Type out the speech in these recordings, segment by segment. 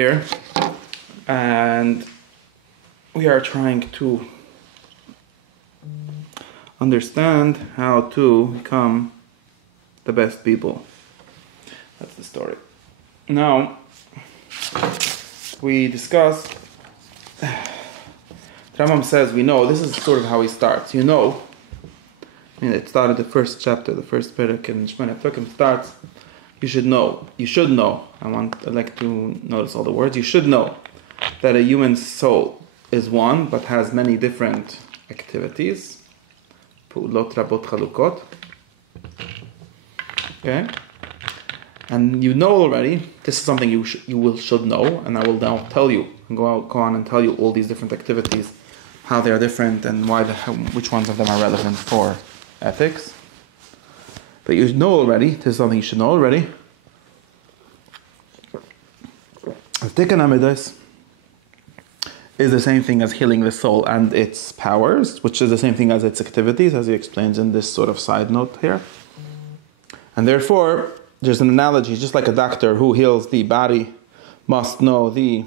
Here, and we are trying to understand how to become the best people. That's the story. Now, we discussed, Rambam says we know, this is sort of how he starts. It started the first chapter, the first Pirush in Shemona Psukim starts. You should know. I'd like to notice all the words. You should know that a human soul is one, but has many different activities. Pu'ulot rabot chalukot. Okay? And you know already, this is something you should know, and I will now tell you, and go on and tell you all these different activities, how they are different, and which ones of them are relevant for ethics. But you know already, this is something you should know already. Midrash is the same thing as healing the soul and its powers, which is the same thing as its activities, as he explains in this sort of side note here. And therefore, there's an analogy, just like a doctor who heals the body must know the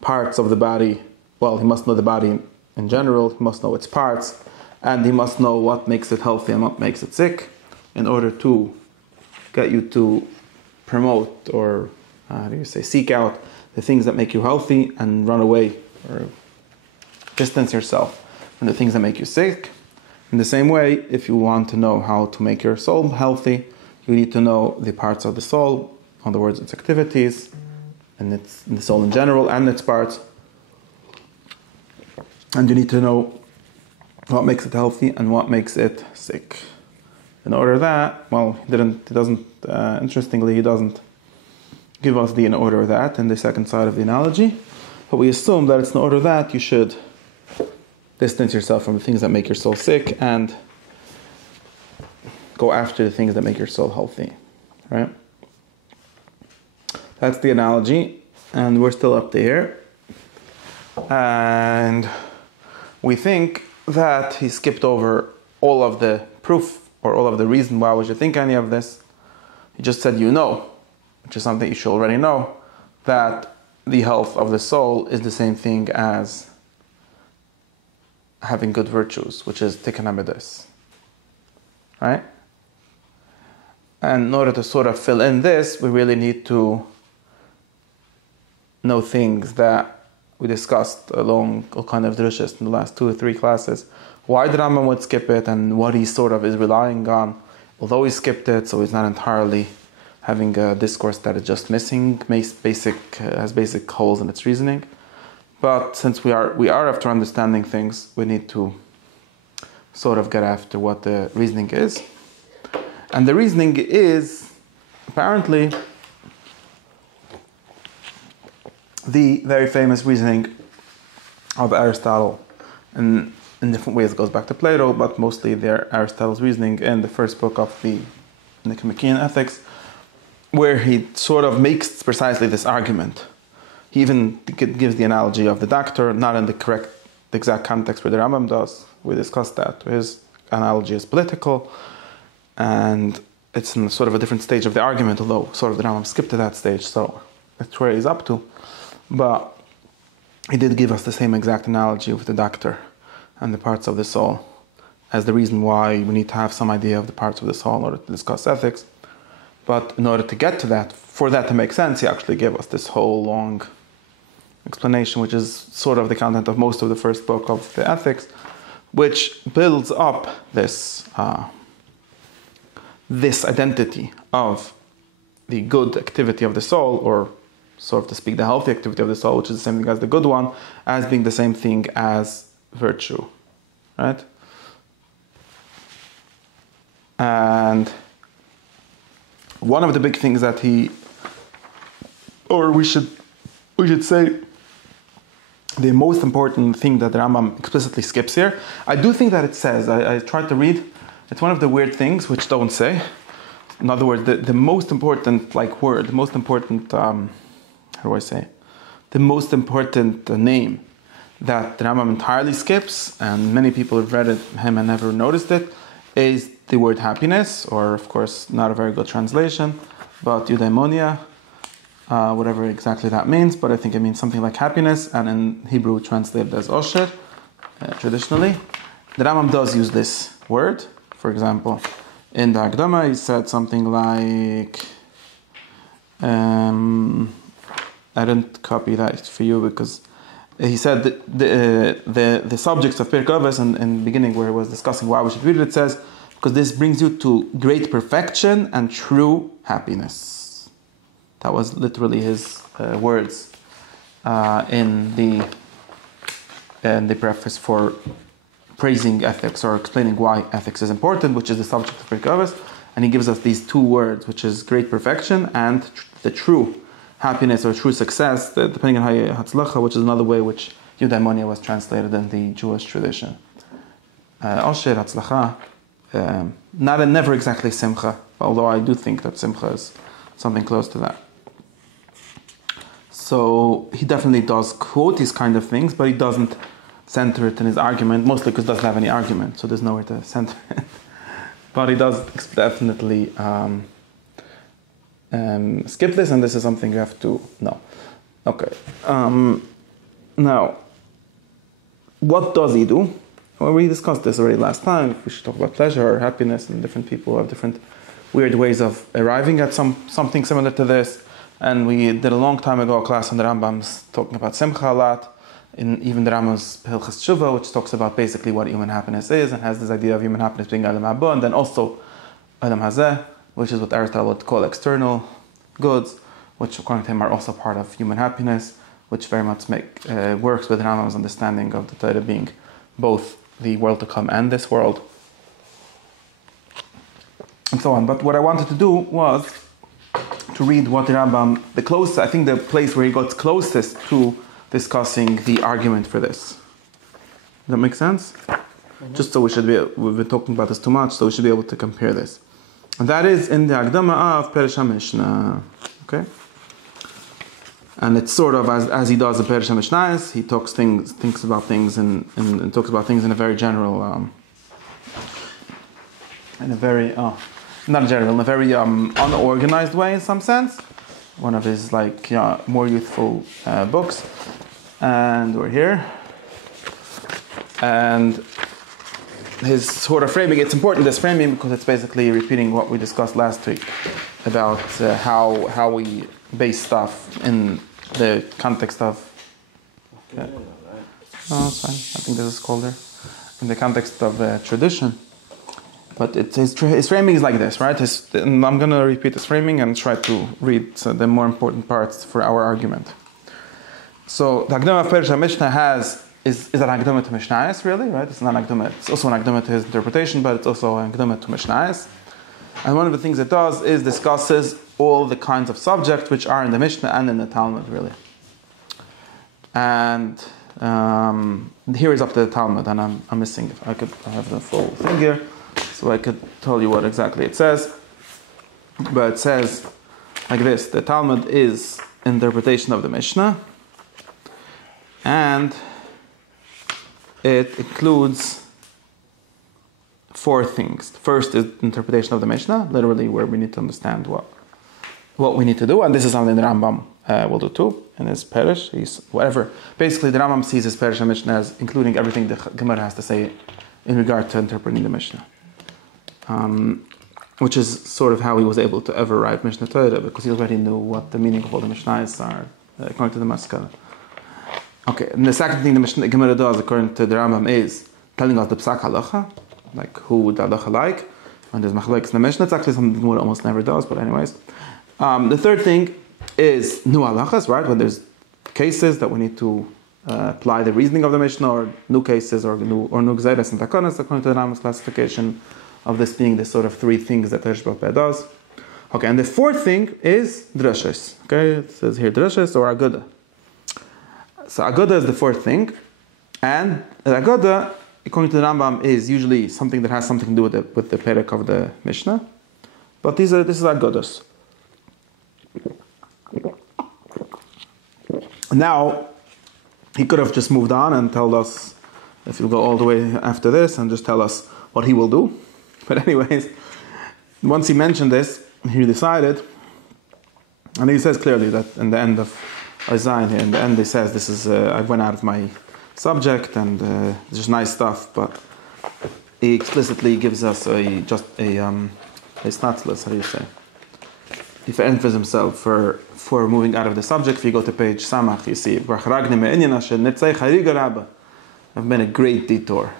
parts of the body. Well, he must know the body in general, he must know its parts, and he must know what makes it healthy and what makes it sick in order to get you to promote or seek out the things that make you healthy and run away or distance yourself from the things that make you sick. In the same way, if you want to know how to make your soul healthy, you need to know the parts of the soul, in other words, its activities, and the soul in general and its parts. And you need to know what makes it healthy and what makes it sick. In order that, interestingly, he doesn't give us the in order of that in the second side of the analogy, but we assume that it's in order that you should distance yourself from the things that make your soul sick and go after the things that make your soul healthy, right? That's the analogy, and we're still up there. And we think that he skipped over all of the proof or all of the reason why we should think any of this. He just said, which is something you should already know, that the health of the soul is the same thing as having good virtues, which is tikkun midrash, right? And in order to sort of fill in this, we really need to know things that we discussed along all kind of drushes in the last 2 or 3 classes. Why the Rambam would skip it and what he sort of is relying on. Although he skipped it, so he's not entirely having a discourse that is just missing, has basic holes in its reasoning. But since we are after understanding things, we need to sort of get after what the reasoning is. And the reasoning is apparently the very famous reasoning of Aristotle. And in different ways it goes back to Plato, but mostly Aristotle's reasoning in the first book of the Nicomachean Ethics, where he sort of makes precisely this argument. He even gives the analogy of the doctor, not in the exact context where the Rambam does. We discussed that. His analogy is political, and it's in sort of a different stage of the argument, although sort of the Rambam skipped to that stage, so that's where he's up to. But he did give us the same exact analogy with the doctor and the parts of the soul as the reason why we need to have some idea of the parts of the soul in order to discuss ethics. But in order to get to that, for that to make sense, he actually gave us this whole long explanation, which is sort of the content of most of the first book of the Ethics, which builds up this identity of the good activity of the soul, or sort of to speak, the healthy activity of the soul, which is the same thing as the good one, as being the same thing as virtue, right? And one of the big things that we should say, the most important thing that the Rambam explicitly skips here, I do think that it says, I tried to read, it's one of the weird things which don't say. In other words, the most important word, the most important, the most important name that the Rambam entirely skips, and many people have read him and never noticed it, is the word happiness, or of course not a very good translation, but eudaimonia, whatever exactly that means, but I think it means something like happiness, and in Hebrew translated as osher, traditionally. The Rambam does use this word. For example, in the Hakdama, he said something like, I didn't copy that for you because he said that the subjects of Pirkei Avos in the beginning, where he was discussing why we should read it, it says, because this brings you to great perfection and true happiness. That was literally his words in the preface for praising ethics or explaining why ethics is important, which is the subject of Pirkei Avos. And he gives us these two words, which is great perfection and the true happiness or true success, depending on how you hatzlacha, which is another way which eudaimonia was translated in the Jewish tradition. Osher, hatzlacha, never exactly simcha, although I do think that simcha is something close to that. So he definitely does quote these kind of things, but he doesn't center it in his argument, mostly because he doesn't have any argument, so there's nowhere to center it. But he does definitely skip this, and this is something you have to know. Okay. Now, what does he do? Well, we discussed this already last time. We should talk about pleasure or happiness, and different people have different weird ways of arriving at something similar to this. And we did a long time ago a class on the Rambam's talking about simcha a lot, in even the Rambam's Hilchas Tshuva, which talks about basically what human happiness is, and has this idea of human happiness being Adam Haba, and then also Adam Hazeh, which is what Aristotle would call external goods, which according to him are also part of human happiness, which very much works with Rambam's understanding of the Torah being both the world to come and this world, and so on. But what I wanted to do was to read what the Rambam, I think the place where he got closest to discussing the argument for this. Does that make sense? Mm-hmm. Just so we've been talking about this too much, so we should be able to compare this. And that is in the Hakdama of Pirush Hamishna. Okay? And it's sort of as he does the Pirush Hamishna, he thinks about things and talks about things in a very general, in a very unorganized way in some sense. One of his more youthful books, and we're here. And his sort of framing, it's important, this framing, because it's basically repeating what we discussed last week about how we base stuff in the context of it's fine. I think this is colder. In the context of tradition. But his framing is like this, right? And I'm going to repeat his framing and try to read the more important parts for our argument. So the Hakdama of Pirush Hamishna is an Hakdama to Mishnayos, really, right? It's not an Hakdama. It's also an Hakdama to his interpretation, but it's also an Hakdama to Mishnayos. And one of the things it does is discusses all the kinds of subjects which are in the Mishnah and in the Talmud, really. And here is up to the Talmud, and I'm missing. If I have the full thing here. So I could tell you what exactly it says. But it says like this: the Talmud is interpretation of the Mishnah, and it includes four things. First is interpretation of the Mishnah, literally where we need to understand what we need to do, and this is something the Rambam will do too in his Pirush. Basically, the Rambam sees his Pirush and Mishnah as including everything the Gemara has to say in regard to interpreting the Mishnah. Which is sort of how he was able to ever write Mishnah Torah, because he already knew what the meaning of all the Mishnahs are, according to the Maskala. Okay, and the second thing the Gemara does, according to the Rambam, is telling us the Psak Halacha, like who would the Halacha like, and there's Machlokes in the Mishnah. It's actually something the Gemara almost never does, but anyways. The third thing is New Halachas, right, when there's cases that we need to apply the reasoning of the Mishnah, or new cases, or new Gzeiras and Takanas, according to the Rambam's classification of this being the sort of three things that Teresh B'Peh does. Okay, and the fourth thing is drashos. Okay, it says here drashos or aguda. So aguda is the fourth thing, and aguda, according to the Rambam, is usually something that has something to do with the perek of the Mishnah. But this is agudas. Now, he could have just moved on and told us, if you go all the way after this, and just tell us what he will do. But anyways, once he mentioned this, he decided And he says clearly that in the end of Isaiah here, in the end he says, this is, I went out of my subject and it's just nice stuff, but he explicitly gives us a status, how do you say? He emphasizes himself for moving out of the subject. If you go to page Samach, you see, I've been a great detour.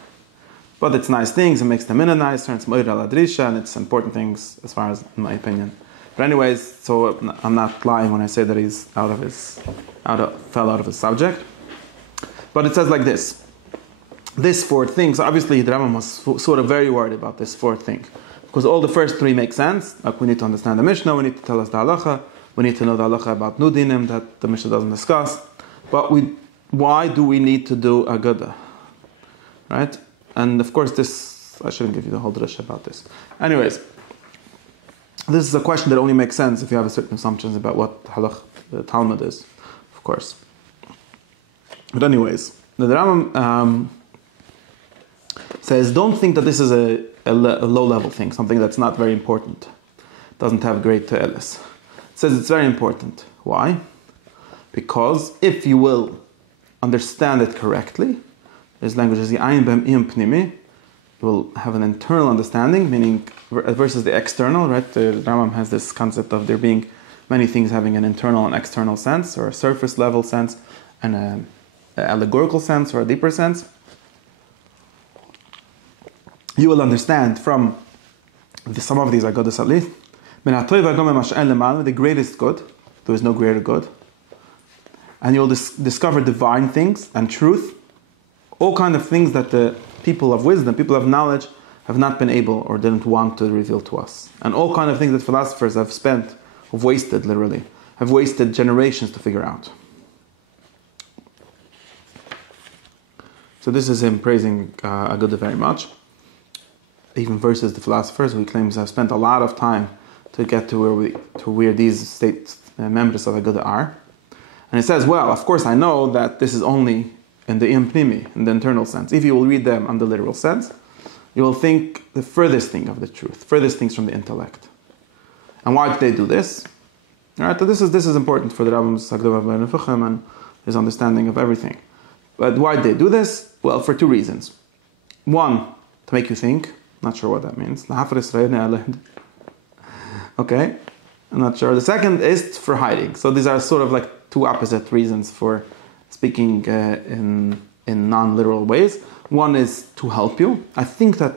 But it's nice things, it makes the minna nicer, and it's moira la drisha, and it's important things as far as in my opinion. But anyways, so I'm not lying when I say that he's fell out of his subject. But it says like this. This fourth thing, so obviously the Rambam was sort of very worried about this fourth thing. Because all the first three make sense. Like we need to understand the Mishnah, we need to tell us the halacha, we need to know the halacha about nudinim that the Mishnah doesn't discuss. But why do we need to do Agada? Right? And of course I shouldn't give you the whole drush about this. Anyways, this is a question that only makes sense if you have a certain assumptions about what halach the Talmud is, of course. But anyways, the Rambam says, don't think that this is a low-level thing, something that's not very important, doesn't have great te'eles. It says it's very important. Why? Because if you will understand it correctly, this language is the ayin b'em iyum pnimi, you will have an internal understanding, meaning versus the external, right? The Rambam has this concept of there being many things having an internal and external sense, or a surface level sense, and an allegorical sense, or a deeper sense. You will understand from some of these Agodas at least, the greatest good, there is no greater good, and you will discover divine things and truth, all kind of things that the people of wisdom, people of knowledge, have not been able or didn't want to reveal to us. And all kind of things that philosophers have wasted literally, have wasted generations to figure out. So this is him praising Agudah very much. Even versus the philosophers who he claims have spent a lot of time to get to where these state members of Agudah are. And he says, well, of course I know that this is only in the impnimi, in the internal sense. If you will read them on the literal sense, you will think the furthest thing of the truth, furthest things from the intellect. And why did they do this? All right, so this is important for the Rambam's Hakdama and his understanding of everything. But why did they do this? Well, for two reasons. One, to make you think. Not sure what that means. Okay, I'm not sure. The second is for hiding. So these are sort of like two opposite reasons for speaking in non-literal ways. One is to help you. I think that,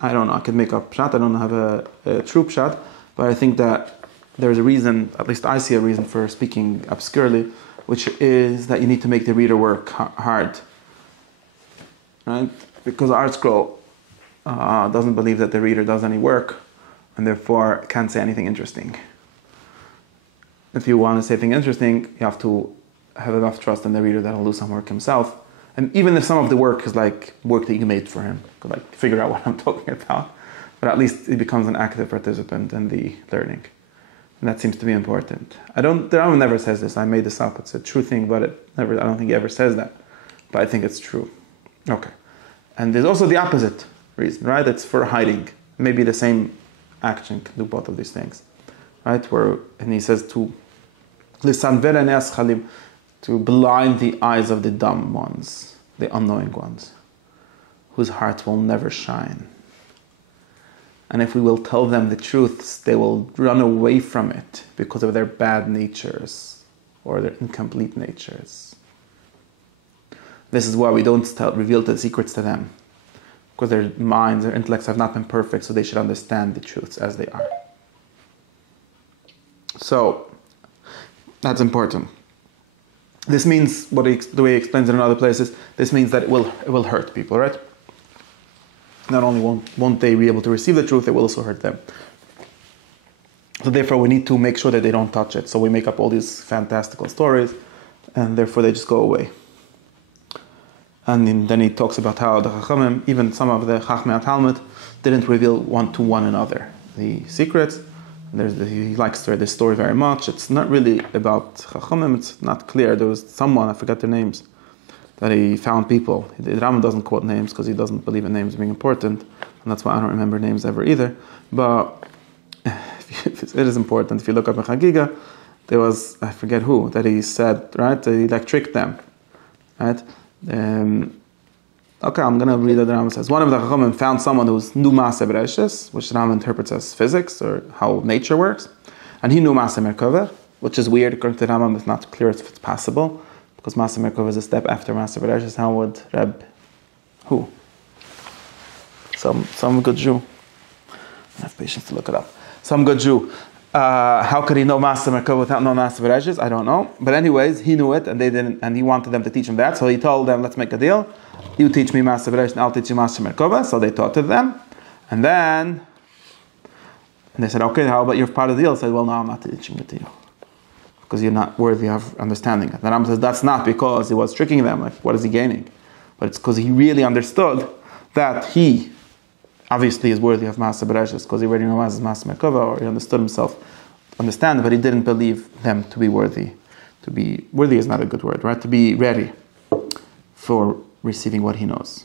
I don't know, I can make up pshat. I don't have a true pshat, but I think that there's a reason, at least I see a reason for speaking obscurely, which is that you need to make the reader work hard. Right? Because Art Scroll doesn't believe that the reader does any work, and therefore can't say anything interesting. If you want to say anything interesting, you have to have enough trust in the reader that he'll do some work himself. And even if some of the work is like work that you made for him, could like figure out what I'm talking about, but at least he becomes an active participant in the learning. And that seems to be important. The Rambam never says this. I made this up. It's a true thing, but I don't think he ever says that. But I think it's true. Okay. And there's also the opposite reason, right? It's for hiding. Maybe the same action can do both of these things, right? And he says to blind the eyes of the dumb ones, the unknowing ones, whose hearts will never shine. And if we will tell them the truths, they will run away from it because of their bad natures or their incomplete natures. This is why we don't reveal the secrets to them, because their minds, their intellects have not been perfect, so they should understand the truths as they are. So, that's important. This means, the way he explains it in other places, this means that it will hurt people, right? Not only won't they be able to receive the truth, it will also hurt them. So therefore we need to make sure that they don't touch it. So we make up all these fantastical stories, and therefore they just go away. And then he talks about how the Chachamim, even some of the Chachmei Talmud, didn't reveal one to one another the secrets. He likes to read this story very much. It's not really about Chachamim, it's not clear. There was someone, I forget their names, that he found people. The Rambam doesn't quote names because he doesn't believe in names being important, and that's why I don't remember names ever either. But it is important. If you look up in Chagiga, there was, I forget who, that he said, right, that he like tricked them, right? Okay, I'm going to read what the Rambam says. One of the Chachamim found someone who knew Maaseh Bereishis, which the Rambam interprets as physics, or how nature works, and he knew Maaseh Merkava, which is weird, according to the Rambam, it's not clear if it's possible, because Maaseh Merkava is a step after Maaseh Bereishis. How would who? Some good Jew. I have patience to look it up. Some good Jew. How could he know Maaseh Merkava without knowing Maaseh Bereishis? I don't know. But anyways, he knew it, and they didn't, and he wanted them to teach him that. So he told them, let's make a deal. You teach me Maaseh Bereishis, and I'll teach you Maaseh Merkava. So they taught to them. And then they said, okay, how about your part of the deal? I said, well, no, I'm not teaching it to you, because you're not worthy of understanding it. And the Rambam says, that's not because he was tricking them. Like, what is he gaining? But it's because he really understood that he obviously is worthy of Maaseh Bereishis, because he already knows Maaseh Merkava, or he understood himself, understand it, but he didn't believe them to be worthy. To be worthy is not a good word, right? To be ready for receiving what he knows.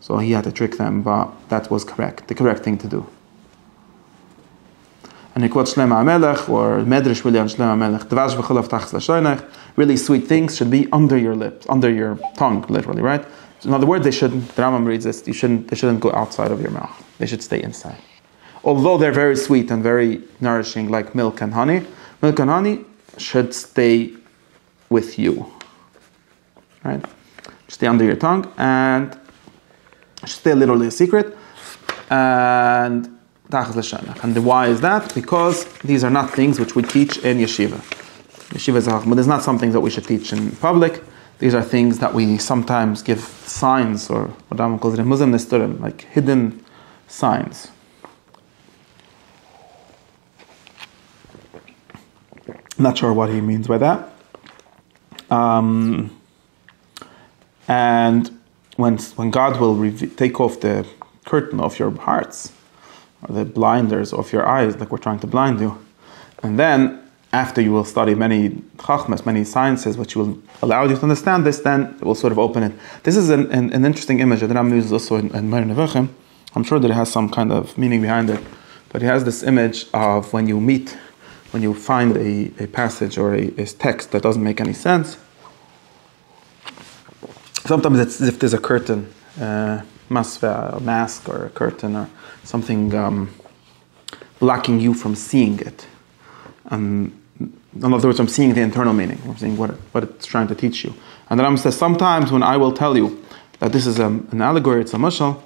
So he had to trick them, but that was correct, the correct thing to do. And he quotes Shlomo HaMelech, or medrash really on Shlomo HaMelech, Dvash v'cholav tachas l'shoynech, really sweet things should be under your lips, under your tongue, literally, right? So in other words, the Rambam reads this, they shouldn't go outside of your mouth. They should stay inside. Although they're very sweet and very nourishing, like milk and honey should stay with you, right? Stay under your tongue, and should stay literally a secret. And why is that? Because these are not things which we teach in yeshiva. Yeshiva is but it's not something that we should teach in public. These are things that we sometimes give signs, or what Rambam calls it in Muslim Nesturim, like hidden signs. Not sure what he means by that. And when God will take off the curtain of your hearts, or the blinders of your eyes, like we're trying to blind you, and then after you will study many chachmas, many sciences, which will allow you to understand this, then it will sort of open it. This is an interesting image that Rambam uses also in Moreh Nevuchim. I'm sure that it has some kind of meaning behind it, but he has this image of when you find a passage or a text that doesn't make any sense. Sometimes it's as if there's a curtain, a mask or a curtain or something blocking you from seeing it. In other words, I'm seeing the internal meaning. I'm seeing what it's trying to teach you. And the Rambam says, sometimes when I will tell you that this is an allegory, it's a mashal,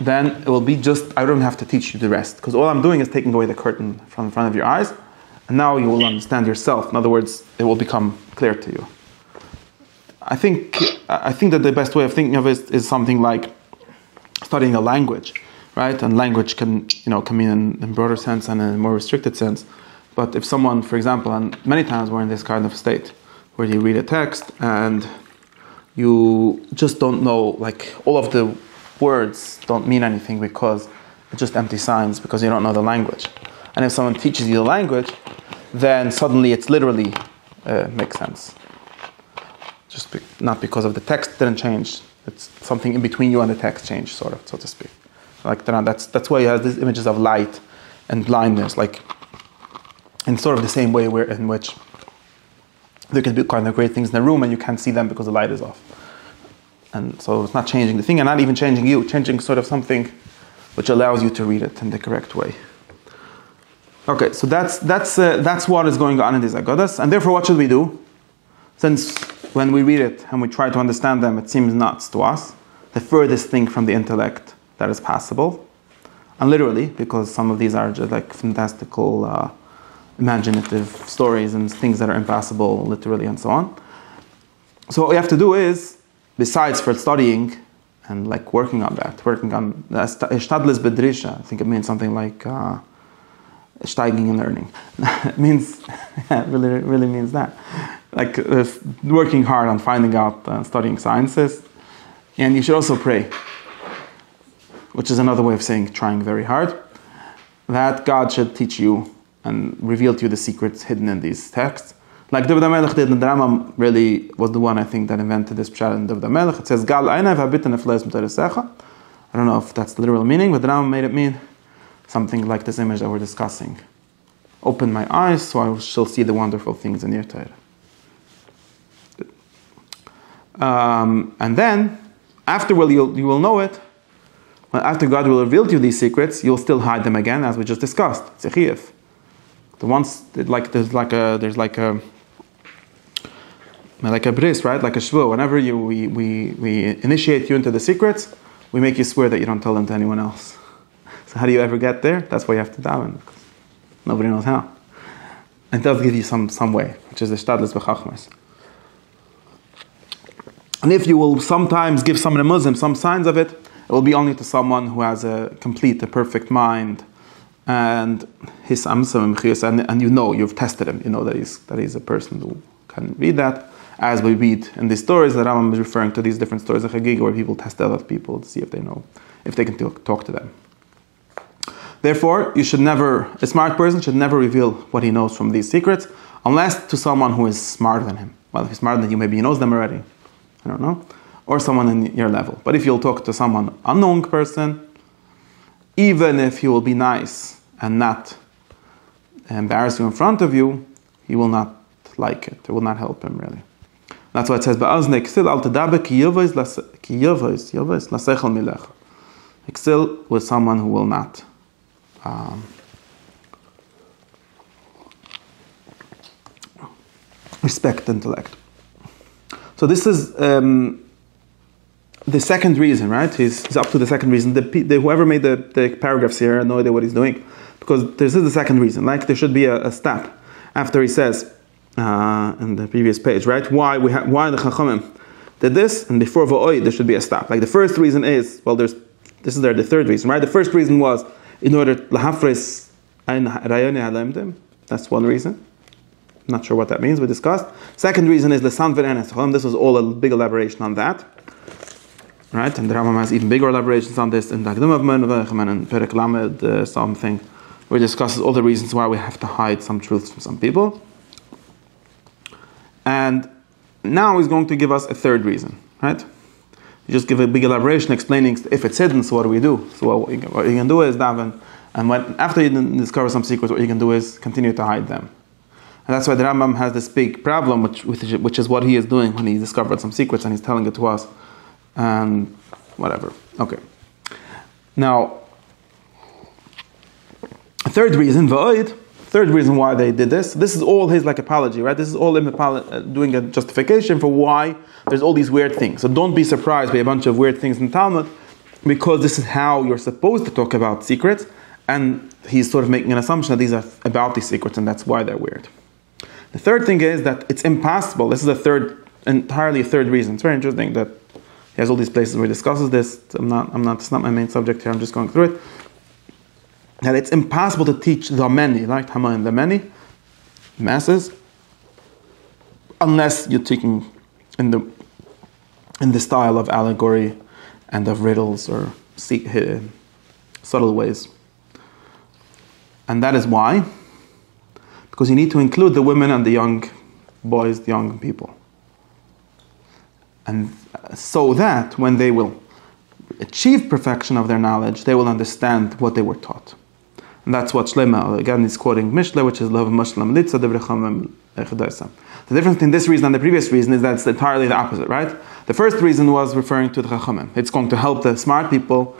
then it will be just, I don't have to teach you the rest. Because all I'm doing is taking away the curtain from in front of your eyes, and now you will understand yourself. In other words, it will become clear to you. I think that the best way of thinking of it is something like studying a language, right? And language can mean in broader sense and in a more restricted sense. But if someone, for example, and many times we're in this kind of state, where you read a text and you just don't know, like all of the words don't mean anything because it's just empty signs, because you don't know the language. And if someone teaches you the language, then suddenly it's literally makes sense. Not because of the text didn't change, it's something in between you and the text changed, sort of, so to speak. Like that's why you have these images of light and blindness, like in sort of the same way in which there can be kind of great things in the room and you can't see them because the light is off. And so it's not changing the thing and not even changing you, changing sort of something which allows you to read it in the correct way. Okay, so that's what is going on in these Agadas. And therefore, what should we do? Since when we read it and we try to understand them, it seems nuts to us, the furthest thing from the intellect that is possible. And literally, because some of these are just like fantastical, imaginative stories and things that are impossible literally and so on. So what we have to do is, besides for studying and like working on Shtadlis Bedrisha, I think it means something like steiging and learning. It means, it really means that. Like working hard on finding out, studying sciences. And you should also pray, which is another way of saying trying very hard, that God should teach you and reveal to you the secrets hidden in these texts. Like David HaMelech did, and the Rambam really was the one, I think, that invented this pshat in David HaMelech. It says, Gal Einav habiten efleis m'teresecha. I don't know if that's the literal meaning, but the Rambam made it mean something like this image that we're discussing. Open my eyes so I shall see the wonderful things in your Torah. And then, after you will know it, after God will reveal to you these secrets, you'll still hide them again, as we just discussed. It's a chiyuv. There's like a beis, right? Like a shvu. Whenever we initiate you into the secrets, we make you swear that you don't tell them to anyone else. So how do you ever get there? That's why you have to daven. Nobody knows how. And it does give you some way, which is the shtadlis b'chachmas. And if you will sometimes give someone a Muslim some signs of it, it will be only to someone who has a perfect mind, and his and you've tested him. You know that he's a person who can read that. As we read in these stories, that Rambam is referring to these different stories of Chagig, where people test other people to see if they know, if they can talk to them. Therefore, a smart person should never reveal what he knows from these secrets, unless to someone who is smarter than him. Well, if he's smarter than you, maybe he knows them already. I don't know. Or someone in your level. But if you'll talk to someone, unknown person, even if he will be nice and not embarrass you in front of you, he will not like it. It will not help him, really. That's why it says, Exil with someone who will not respect intellect. So this is the second reason, right? He's up to the second reason. Whoever made the paragraphs here, no idea what he's doing, because this is the second reason. Like there should be a step after he says in the previous page, right? Why the Chachamim did this, and before V'oi there should be a step. Like the first reason is, the third reason, right? The first reason was in order lahafres ein rayoni halemdim. That's one reason. Not sure what that means. We discussed. Second reason is the sanver enes. This was all a big elaboration on that. Right, and the Rambam has even bigger elaborations on this in the Hakdama of medrash and Perek Lamed something, where he discusses all the reasons why we have to hide some truths from some people. And now he's going to give us a third reason, right? You just give a big elaboration explaining if it's hidden, so what do we do? So what you can do is daven, and after you discover some secrets, what you can do is continue to hide them. And that's why the Rambam has this big problem, which is what he is doing when he discovered some secrets and he's telling it to us. And whatever. Okay. Now, third reason why they did this. This is all his apology, right? This is all him doing a justification for why there's all these weird things. So don't be surprised by a bunch of weird things in Talmud, because this is how you're supposed to talk about secrets, and he's sort of making an assumption that these are about these secrets, and that's why they're weird. The third thing is that it's impossible. This is entirely a third reason. It's very interesting that he has all these places where he discusses this. It's not my main subject here. I'm just going through it. That it's impossible to teach the many, like Haman, the many masses, unless you're teaching in the style of allegory and of riddles or subtle ways. And that is why, because you need to include the women and the young boys, the young people. And so that when they will achieve perfection of their knowledge, they will understand what they were taught. And that's what Shlema, again, is quoting Mishle, which is Lov Muslim Litza Devrecham Echadaisa. The difference between this reason and the previous reason is that it's entirely the opposite, right? The first reason was referring to the Chachamim. It's going to help the smart people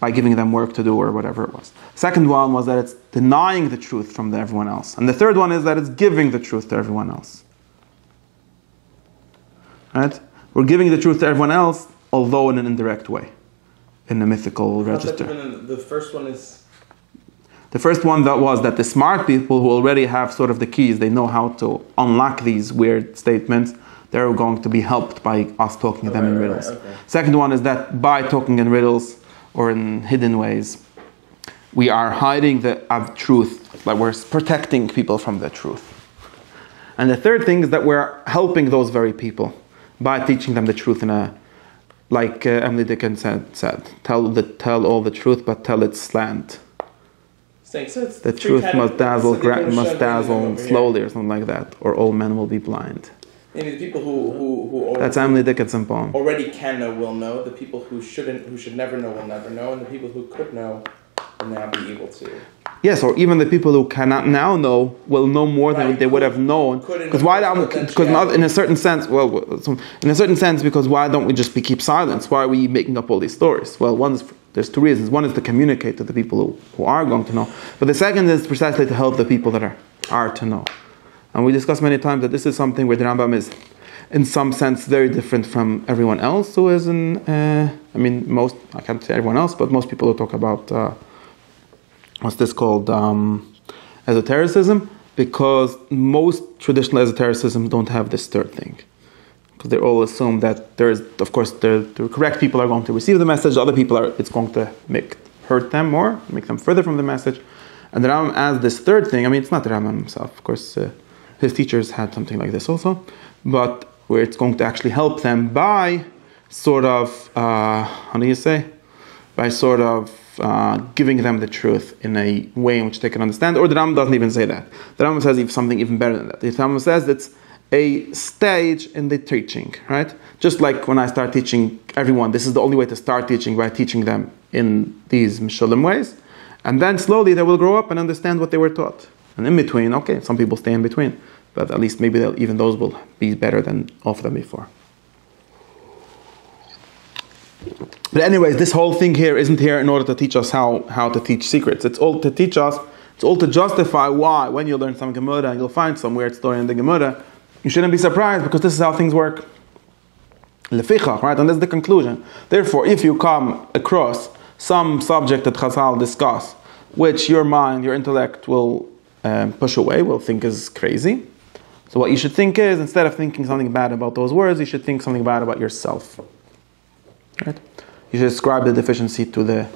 by giving them work to do or whatever it was. Second one was that it's denying the truth from everyone else. And the third one is that it's giving the truth to everyone else. Right? We're giving the truth to everyone else, although in an indirect way, in a mythical register. The first one is... The first one was that the smart people who already have sort of the keys, they know how to unlock these weird statements, they're going to be helped by us talking to them in riddles. Okay. Second one is that by talking in riddles or in hidden ways, we are hiding the truth, like we're protecting people from the truth. And the third thing is that we're helping those very people by teaching them the truth in a, like Emily Dickinson said, tell all the truth, but tell it slant. So the truth must dazzle slowly or something like that, or all men will be blind. Maybe the people who that's Emily Dickinson poem. Already can know will know. The people who should never know will never know, and the people who could know will now be able to. Yes, or even the people who cannot now know will know more than they would have known. Because why? Because not in a certain sense. In a certain sense, because why don't we just keep silence? Why are we making up all these stories? Well, there's two reasons. One is to communicate to the people who are going to know, but the second is precisely to help the people that are to know. And we discussed many times that this is something where the Rambam is, in some sense, very different from everyone else who is in. I can't say everyone else, but most people who talk about. What's this called? Esotericism, because most traditional esotericism don't have this third thing. Because they all assume that the correct people are going to receive the message, other people it's going to hurt them more, make them further from the message. And the Rambam adds this third thing. It's not the Rambam himself, of course, his teachers had something like this also, but where it's going to actually help them by sort of, by sort of giving them the truth in a way in which they can understand. Or the Rambam doesn't even say that. The Rambam says something even better than that. The Rambam says it's a stage in the teaching, right? Just like when I start teaching everyone, this is the only way to start teaching, by teaching them in these Mishulim ways. And then slowly they will grow up and understand what they were taught. And in between, okay, some people stay in between, but at least maybe even those will be better than all of them before. But anyways, this whole thing here isn't here in order to teach us how to teach secrets. It's all to teach us, it's all to justify why, when you learn some Gemara and you'll find some weird story in the Gemara, you shouldn't be surprised, because this is how things work. Lefichach, right? And that's the conclusion. Therefore, if you come across some subject that Chazal discuss, which your mind, your intellect will push away, will think is crazy. So what you should think is, instead of thinking something bad about those words, you should think something bad about yourself. Right? You should ascribe the deficiency to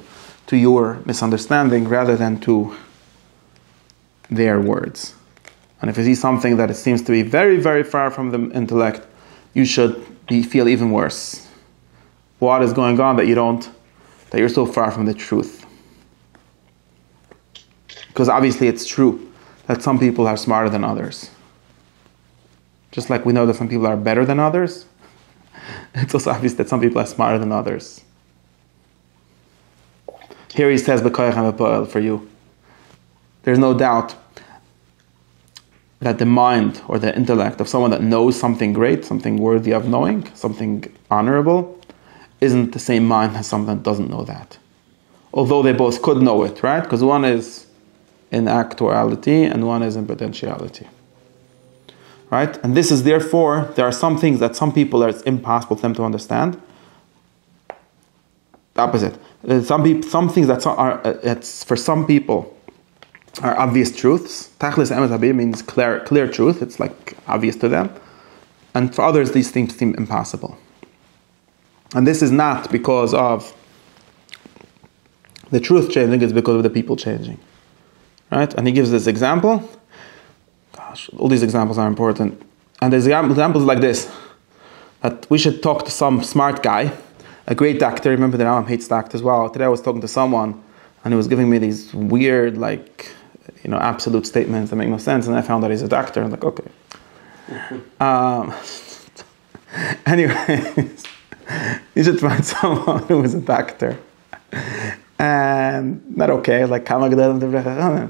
your misunderstanding rather than to their words. And if you see something that it seems to be very, very far from the intellect, you should feel even worse. What is going on that you're so far from the truth? Because obviously it's true that some people are smarter than others. Just like we know that some people are better than others, it's also obvious that some people are smarter than others. Here he says, for you. There's no doubt that the mind or the intellect of someone that knows something great, something worthy of knowing, something honorable, isn't the same mind as someone that doesn't know that. Although they both could know it, right? Because one is in actuality and one is in potentiality. Right? And this is therefore, there are some things that some people it's impossible for them to understand. The opposite. Some things that it's for some people are obvious truths. Tachlis emes habir means clear truth. It's like obvious to them. And for others, these things seem impossible. And this is not because of the truth changing, it's because of the people changing. Right? And he gives this example. Gosh, all these examples are important. And there's examples like this, that we should talk to some smart guy, a great doctor. Remember that Rambam hates doctors as well. Today I was talking to someone, and he was giving me these weird, absolute statements that make no sense, and I found that he's a doctor. I'm like, okay. Anyways, you should find someone who is a doctor. And not okay, like the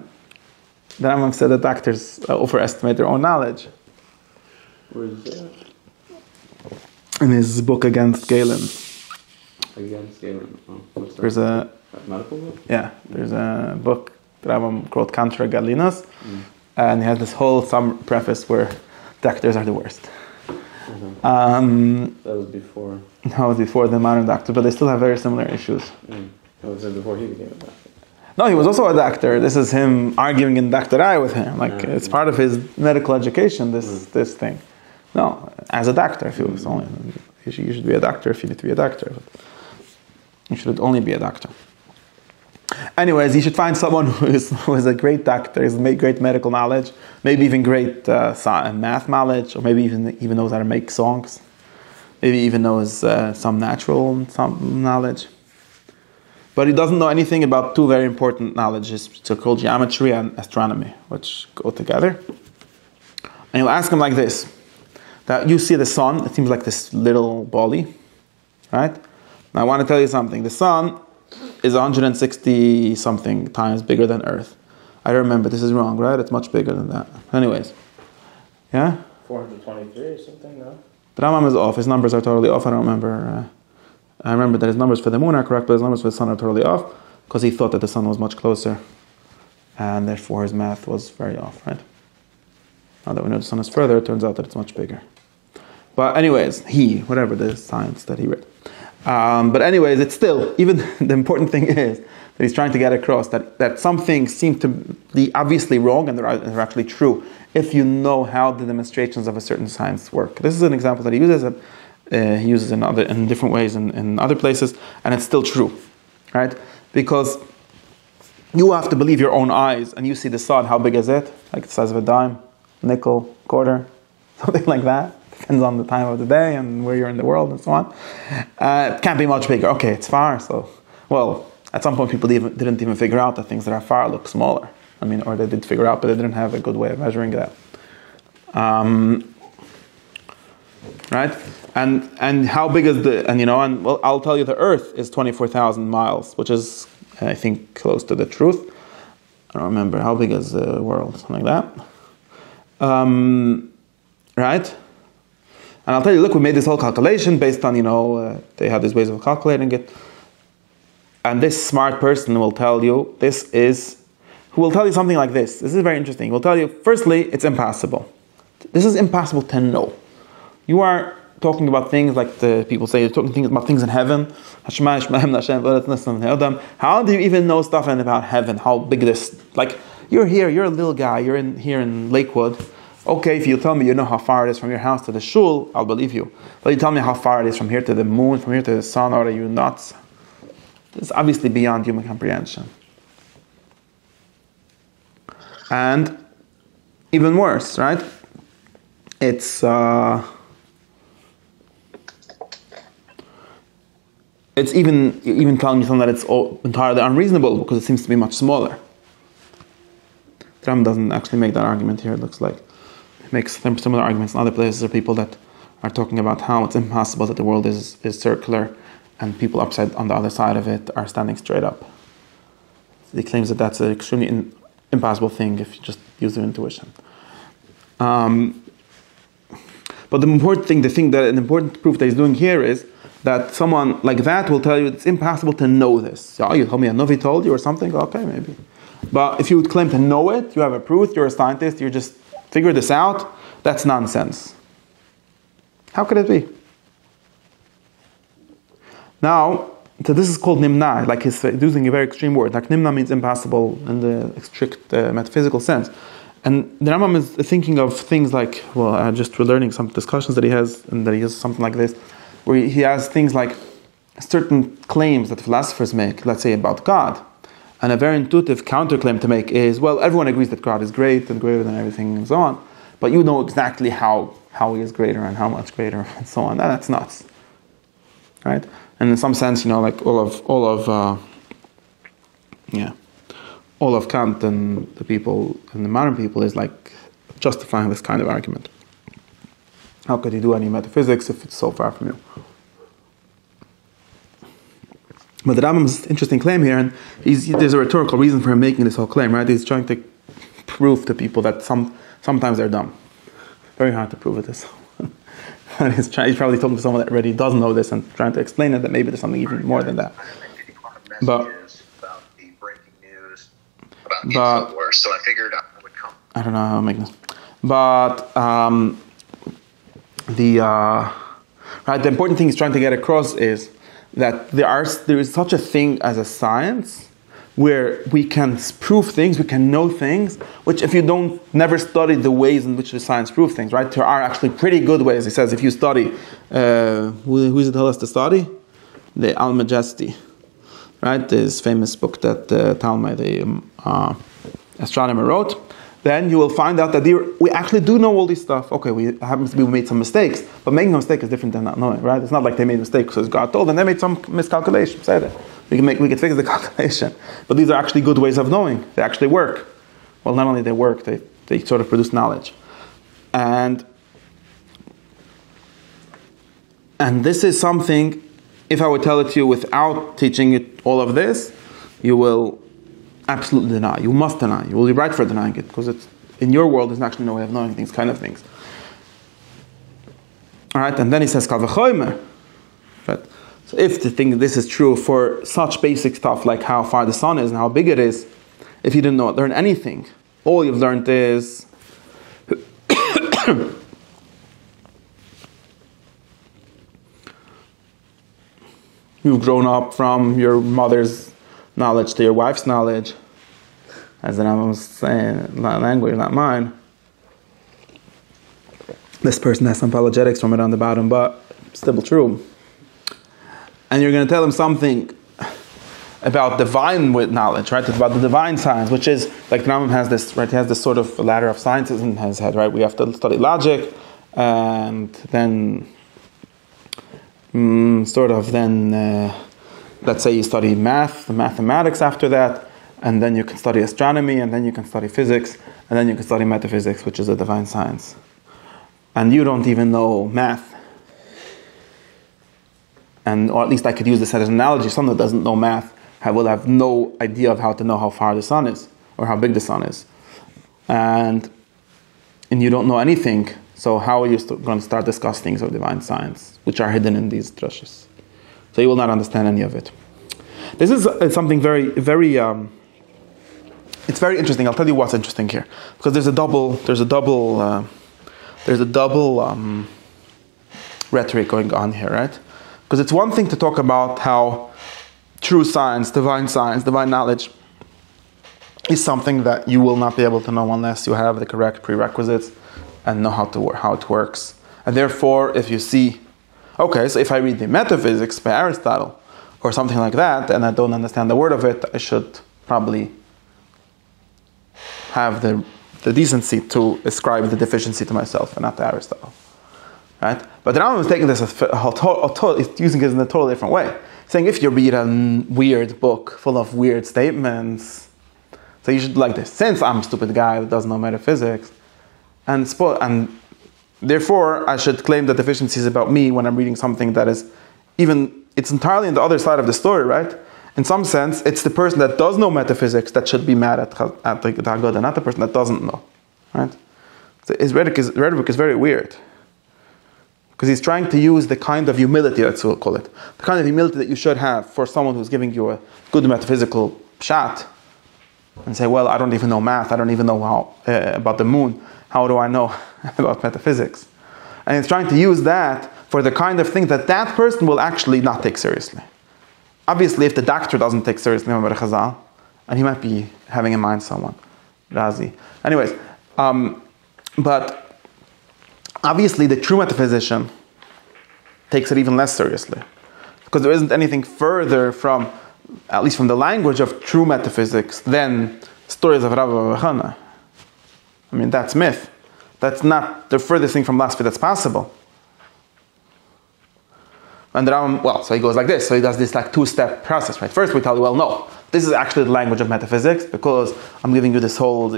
Rambam said that doctors overestimate their own knowledge. Where is that? In his book Against Galen. Against Galen. Oh, what's that? There's a medical book? Yeah, there's a book that Rambam called Contra Galinos, and he has this whole preface where doctors are the worst. That was before. That was before the modern doctor, but they still have very similar issues. That was before he became a doctor. No, he was also a doctor. This is him arguing in doctorai with him. It's part of his medical education, this thing. No, as a doctor, if he was only, you should be a doctor if you need to be a doctor. But you should only be a doctor. Anyways, you should find someone who is a great doctor, has made great medical knowledge, maybe even great math knowledge, or maybe even knows how to make songs. Maybe even knows some natural knowledge. But he doesn't know anything about two very important knowledges, which are called geometry and astronomy, which go together. And you'll ask him like this, that you see the sun, it seems like this little bally, right? Now I want to tell you something. The sun is 160 something times bigger than Earth. I remember, this is wrong, right? It's much bigger than that. Anyways. Yeah? 423 or something, no? The Rambam is off. His numbers are totally off. I don't remember. I remember that his numbers for the moon are correct, but his numbers for the sun are totally off because he thought that the sun was much closer. And therefore his math was very off, right? Now that we know the sun is further, it turns out that it's much bigger. But anyways, whatever the science that he read. But anyways, it's still, even the important thing is that he's trying to get across that some things seem to be obviously wrong and they're actually true if you know how the demonstrations of a certain science work. This is an example that he uses. He uses in different ways in other places, and it's still true, right? Because you have to believe your own eyes, and you see the sun. How big is it? Like the size of a dime, nickel, quarter, something like that. Depends on the time of the day and where you're in the world and so on. It can't be much bigger. Okay, it's far. So, well, at some point people didn't even figure out that things that are far look smaller. I mean, or they did figure out, but they didn't have a good way of measuring that. Right? And how big is well, I'll tell you the Earth is 24,000 miles, which is, I think, close to the truth. I don't remember. How big is the world? Something like that. Right? And I'll tell you, look, we made this whole calculation based on, they had these ways of calculating it. And this smart person will tell you, who will tell you something like this. This is very interesting. He will tell you, firstly, it's impossible. This is impossible to know. You are talking about things like the people say, you're talking about things in heaven. How do you even know stuff about heaven? How big this, like, you're here, you're a little guy, you're here in Lakewood. Okay, if you tell me you know how far it is from your house to the shul, I'll believe you. But you tell me how far it is from here to the moon, from here to the sun, or are you nuts? It's obviously beyond human comprehension. And even worse, right? It's even telling me something that it's entirely unreasonable because it seems to be much smaller. The Ram doesn't actually make that argument here, it looks like. He makes similar arguments in other places. There are people that are talking about how it's impossible that the world is circular and people on the other side of it are standing straight up. So he claims that that's an extremely impossible thing if you just use your intuition. But the important proof that he's doing here is that someone like that will tell you it's impossible to know this. So, you told me a Novi told you or something? Okay, maybe. But if you would claim to know it, you have a proof, you're a scientist, you just figure this out, that's nonsense. How could it be? Now, so this is called nimna, like he's using a very extreme word. Like nimna means impossible in the strict metaphysical sense. And the Rambam is thinking of things like, just we're learning some discussions that he has, and that he has something like this, where he has things like certain claims that philosophers make, let's say about God. And a very intuitive counterclaim to make is, well, everyone agrees that God is great and greater than everything and so on, but you know exactly how he is greater and how much greater and so on. That's nuts, right? And in some sense, like all of Kant and the people and the modern people is like justifying this kind of argument. How could he do any metaphysics if it's so far from you? But the Rambam's interesting claim here, and there's a rhetorical reason for him making this whole claim, right? He's trying to prove to people that sometimes they're dumb. Very hard to prove it is. He's probably talking to someone that already does know this and trying to explain it, that maybe there's something even more than that. But so I figured I would come. I don't know how to make this. But the important thing he's trying to get across is that there is such a thing as a science where we can prove things, we can know things, which if you never study the ways in which the science proves things, right? There are actually pretty good ways. He says if you study, who does it tell us to study? The Al-Majesti, right? This famous book that Talmai, the astronomer, wrote. Then you will find out that we actually do know all this stuff. Okay, we made some mistakes, but making a mistake is different than not knowing, right? It's not like they made a mistake because God told them, they made some miscalculation. Say that we can fix the calculation, but these are actually good ways of knowing. They actually work. Well, not only they work, they sort of produce knowledge, and this is something. If I would tell it to you without teaching you all of this, you will absolutely deny. You must deny. You will be right for denying it, because it's in your world there's actually no way of knowing these kind of things. All right, and then he says, Kal v'chomer. But so if this is true for such basic stuff like how far the sun is and how big it is, if you didn't learn anything, all you've learned is you've grown up from your mother's knowledge to your wife's knowledge, as the Rambam was saying, language, not mine. This person has some apologetics from it on the bottom, but still true. And you're going to tell him something about divine knowledge, right? It's about the divine science, which is, like the Rambam has this, right? He has this sort of ladder of sciences in his head, right? We have to study logic, and then let's say you study mathematics after that, and then you can study astronomy, and then you can study physics, and then you can study metaphysics, which is a divine science. And you don't even know math. Or at least I could use this as an analogy. Someone that doesn't know math will have no idea of how to know how far the sun is, or how big the sun is. And you don't know anything, so how are you going to start discussing things of divine science, which are hidden in these drushes? So you will not understand any of it. This is something very, very. It's very interesting. I'll tell you what's interesting here, because there's a double rhetoric going on here, right? Because it's one thing to talk about how true science, divine knowledge, is something that you will not be able to know unless you have the correct prerequisites and know how it works. And therefore, if you see, okay, so if I read the Metaphysics by Aristotle or something like that, and I don't understand the word of it, I should probably have the decency to ascribe the deficiency to myself and not to Aristotle. Right? But the Rambam is taking this he's using it in a totally different way. Saying if you read a weird book full of weird statements, so you should like this. Since I'm a stupid guy that doesn't know metaphysics, and therefore I should claim that deficiency is about me when I'm reading something that is it's entirely on the other side of the story, right? In some sense, it's the person that does know metaphysics that should be mad at the Haggadah, not the person that doesn't know, right? So his rhetoric is very weird. Because he's trying to use the kind of humility, let's call it, the kind of humility that you should have for someone who's giving you a good metaphysical shot, and say, well, I don't even know math, I don't even know how about the moon, how do I know about metaphysics? And he's trying to use that for the kind of thing that person will actually not take seriously. Obviously, if the doctor doesn't take seriously Member Chazal, and he might be having in mind someone, Razi. Anyways, but obviously, the true metaphysician takes it even less seriously, because there isn't anything further from, at least from the language of true metaphysics, than stories of Rabbi Chana. I mean, that's myth. That's not the furthest thing from philosophy that's possible. And the Rambam, so he goes like this. So he does this like two-step process, right? First, we tell you, well, no, this is actually the language of metaphysics, because I'm giving you this whole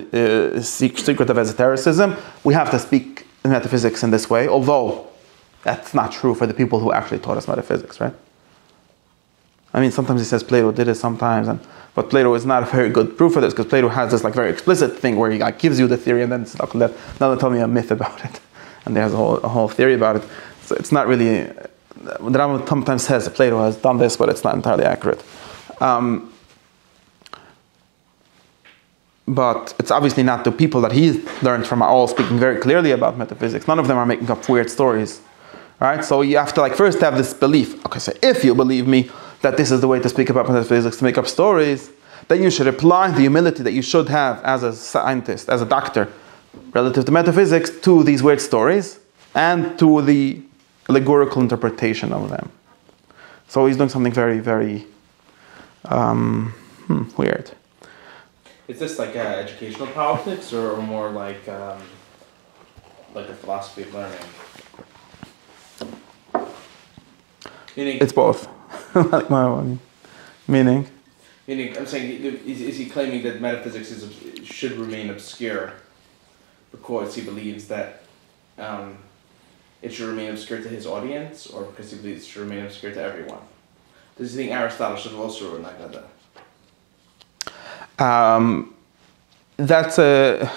secret of esotericism. We have to speak metaphysics in this way, although that's not true for the people who actually taught us metaphysics, right? I mean, sometimes he says Plato did it sometimes, but Plato is not a very good proof for this, because Plato has this like very explicit thing where he like gives you the theory and then it's like, now they tell me a myth about it, and there's a whole theory about it. So it's not really. The Rambam sometimes says that Plato has done this, but it's not entirely accurate. But it's obviously not the people that he learned from are all speaking very clearly about metaphysics. None of them are making up weird stories. Right? So you have to first have this belief. Okay, so if you believe me that this is the way to speak about metaphysics, to make up stories, then you should apply the humility that you should have as a scientist, as a doctor, relative to metaphysics, to these weird stories, and to the allegorical interpretation of them. So he's doing something very, very weird. Is this like educational politics, or more like a philosophy of learning? Meaning, it's both. Like my one. Meaning, I'm saying, is he claiming that metaphysics should remain obscure because he believes that it should remain obscure to his audience, or because he believes it should remain obscure to everyone? Does he think Aristotle should also remain like that? That's a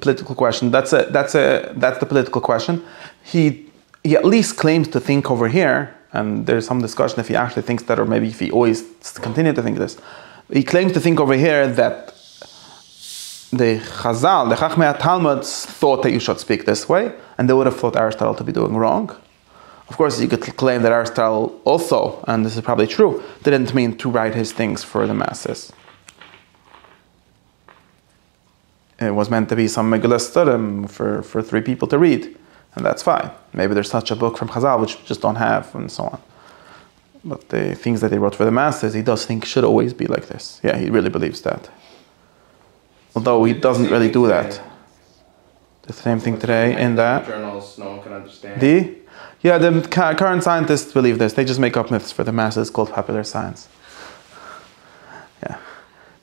political question. That's the political question. He at least claims to think over here, and there's some discussion if he actually thinks that, or maybe if he always continued to think this. He claims to think over here that the Chazal, the Chachmei Talmuds, thought that you should speak this way, and they would have thought Aristotle to be doing wrong. Of course, you could claim that Aristotle also, and this is probably true, didn't mean to write his things for the masses. It was meant to be some Megillah Studim for 3 people to read, and that's fine. Maybe there's such a book from Chazal which we just don't have, and so on. But the things that he wrote for the masses, he does think should always be like this. Yeah, he really believes that. Although he doesn't really do that. The same thing today in that. Journals no one can understand. The current scientists believe this. They just make up myths for the masses called popular science. Yeah.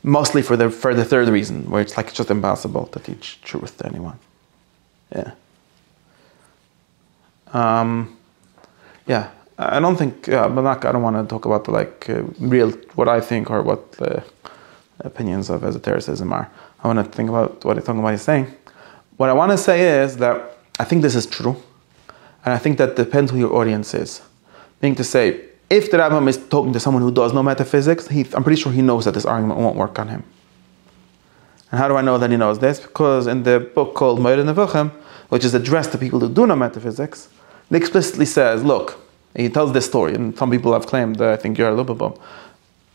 Mostly for the third reason, where it's like it's just impossible to teach truth to anyone. Yeah. Yeah. I don't think, I don't want to talk about real, what I think or what the opinions of esotericism are. I want to think about what he's saying. What I want to say is that I think this is true. And I think that depends who your audience is. Meaning to say, if the Rambam is talking to someone who does know metaphysics, I'm pretty sure he knows that this argument won't work on him. And how do I know that he knows this? Because in the book called Midrashim, which is addressed to people who do know metaphysics, it explicitly says, look, he tells this story, and some people have claimed, I think Yer Lubabom,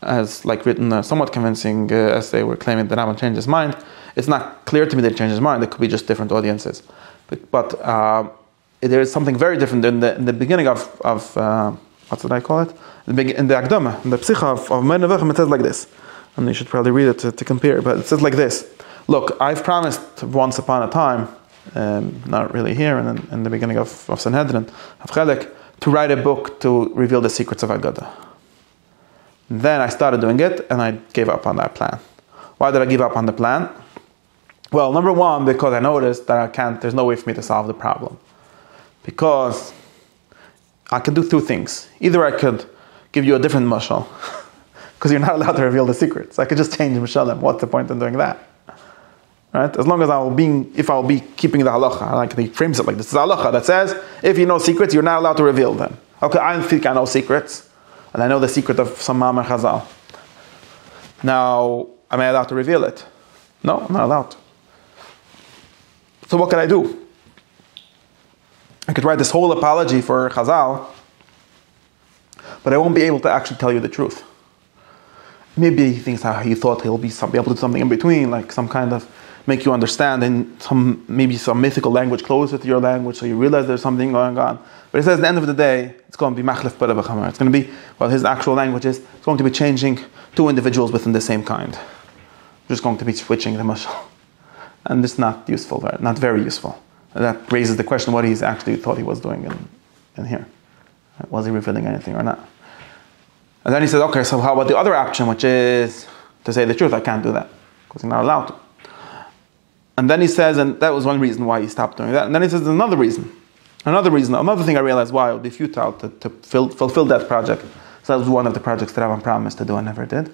has written a somewhat convincing essay where claiming that Rambam changed his mind. It's not clear to me that he changed his mind. It could be just different audiences. But there is something very different in the beginning of what did I call it? In the Hakdama, in the Psicha of Medrash, it says like this. And you should probably read it to compare. But it says like this. Look, I've promised once upon a time, not really here, in the beginning of Sanhedrin, of Chelek, to write a book to reveal the secrets of Haggadah. Then I started doing it, and I gave up on that plan. Why did I give up on the plan? Well, number one, because I noticed that there's no way for me to solve the problem. Because I could do 2 things. Either I could give you a different mashal, because you're not allowed to reveal the secrets. I could just change the mashalim. What's the point in doing that? Right? As long as if I will be keeping the halacha, like he frames it like this. It's halacha that says, if you know secrets, you're not allowed to reveal them. Okay, I think I know secrets, and I know the secret of some Ma'amar Chazal. Now, am I allowed to reveal it? No, I'm not allowed. So what can I do? I could write this whole apology for Chazal, but I won't be able to actually tell you the truth. Maybe he thinks he thought he'll be able to do something in between, like some kind of make you understand in maybe some mythical language closer to your language, so you realize there's something going on. But he says at the end of the day, it's going to be machlef para b'chamar. It's going to be, his actual language is, it's going to be changing 2 individuals within the same kind. We're just going to be switching the mashal. And it's not useful, not very useful. That raises the question what he's actually thought he was doing in here. Was he revealing anything or not? And then he says, okay, so how about the other option, which is to say the truth? I can't do that, because you're not allowed to. And then he says, and that was one reason why he stopped doing that. And then he says, there's another thing I realized why it would be futile to fulfill that project. So that was one of the projects that Rambam promised to do and never did.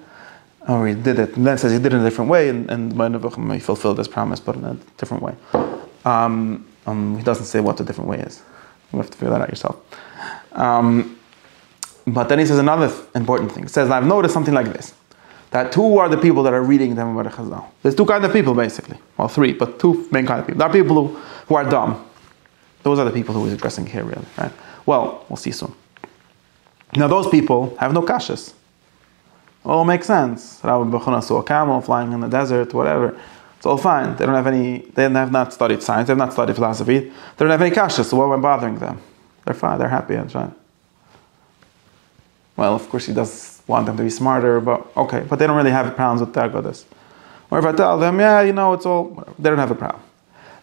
Or he did it, and then says he did it in a different way, and he fulfilled this promise, but in a different way. He doesn't say what the different way is. You have to figure that out yourself. But then he says another important thing. He says, I've noticed something like this. That who are the people that are reading them about Chazal? There's 2 kinds of people, basically. Well, 3, but 2 main kinds of people. There are people who are dumb. Those are the people who he's addressing here, really. Right? Well, we'll see soon. Now, those people have no kashas. All makes sense. Rabbi Bechuna saw a camel flying in the desert, whatever. It's all fine. They have not studied science. They have not studied philosophy. They don't have any kashas, so why am I bothering them? They're fine. They're happy. That's right. Well, of course, he does want them to be smarter, but okay. But they don't really have problems with Haggadahs. Or if I tell them, it's all, whatever, they don't have a problem.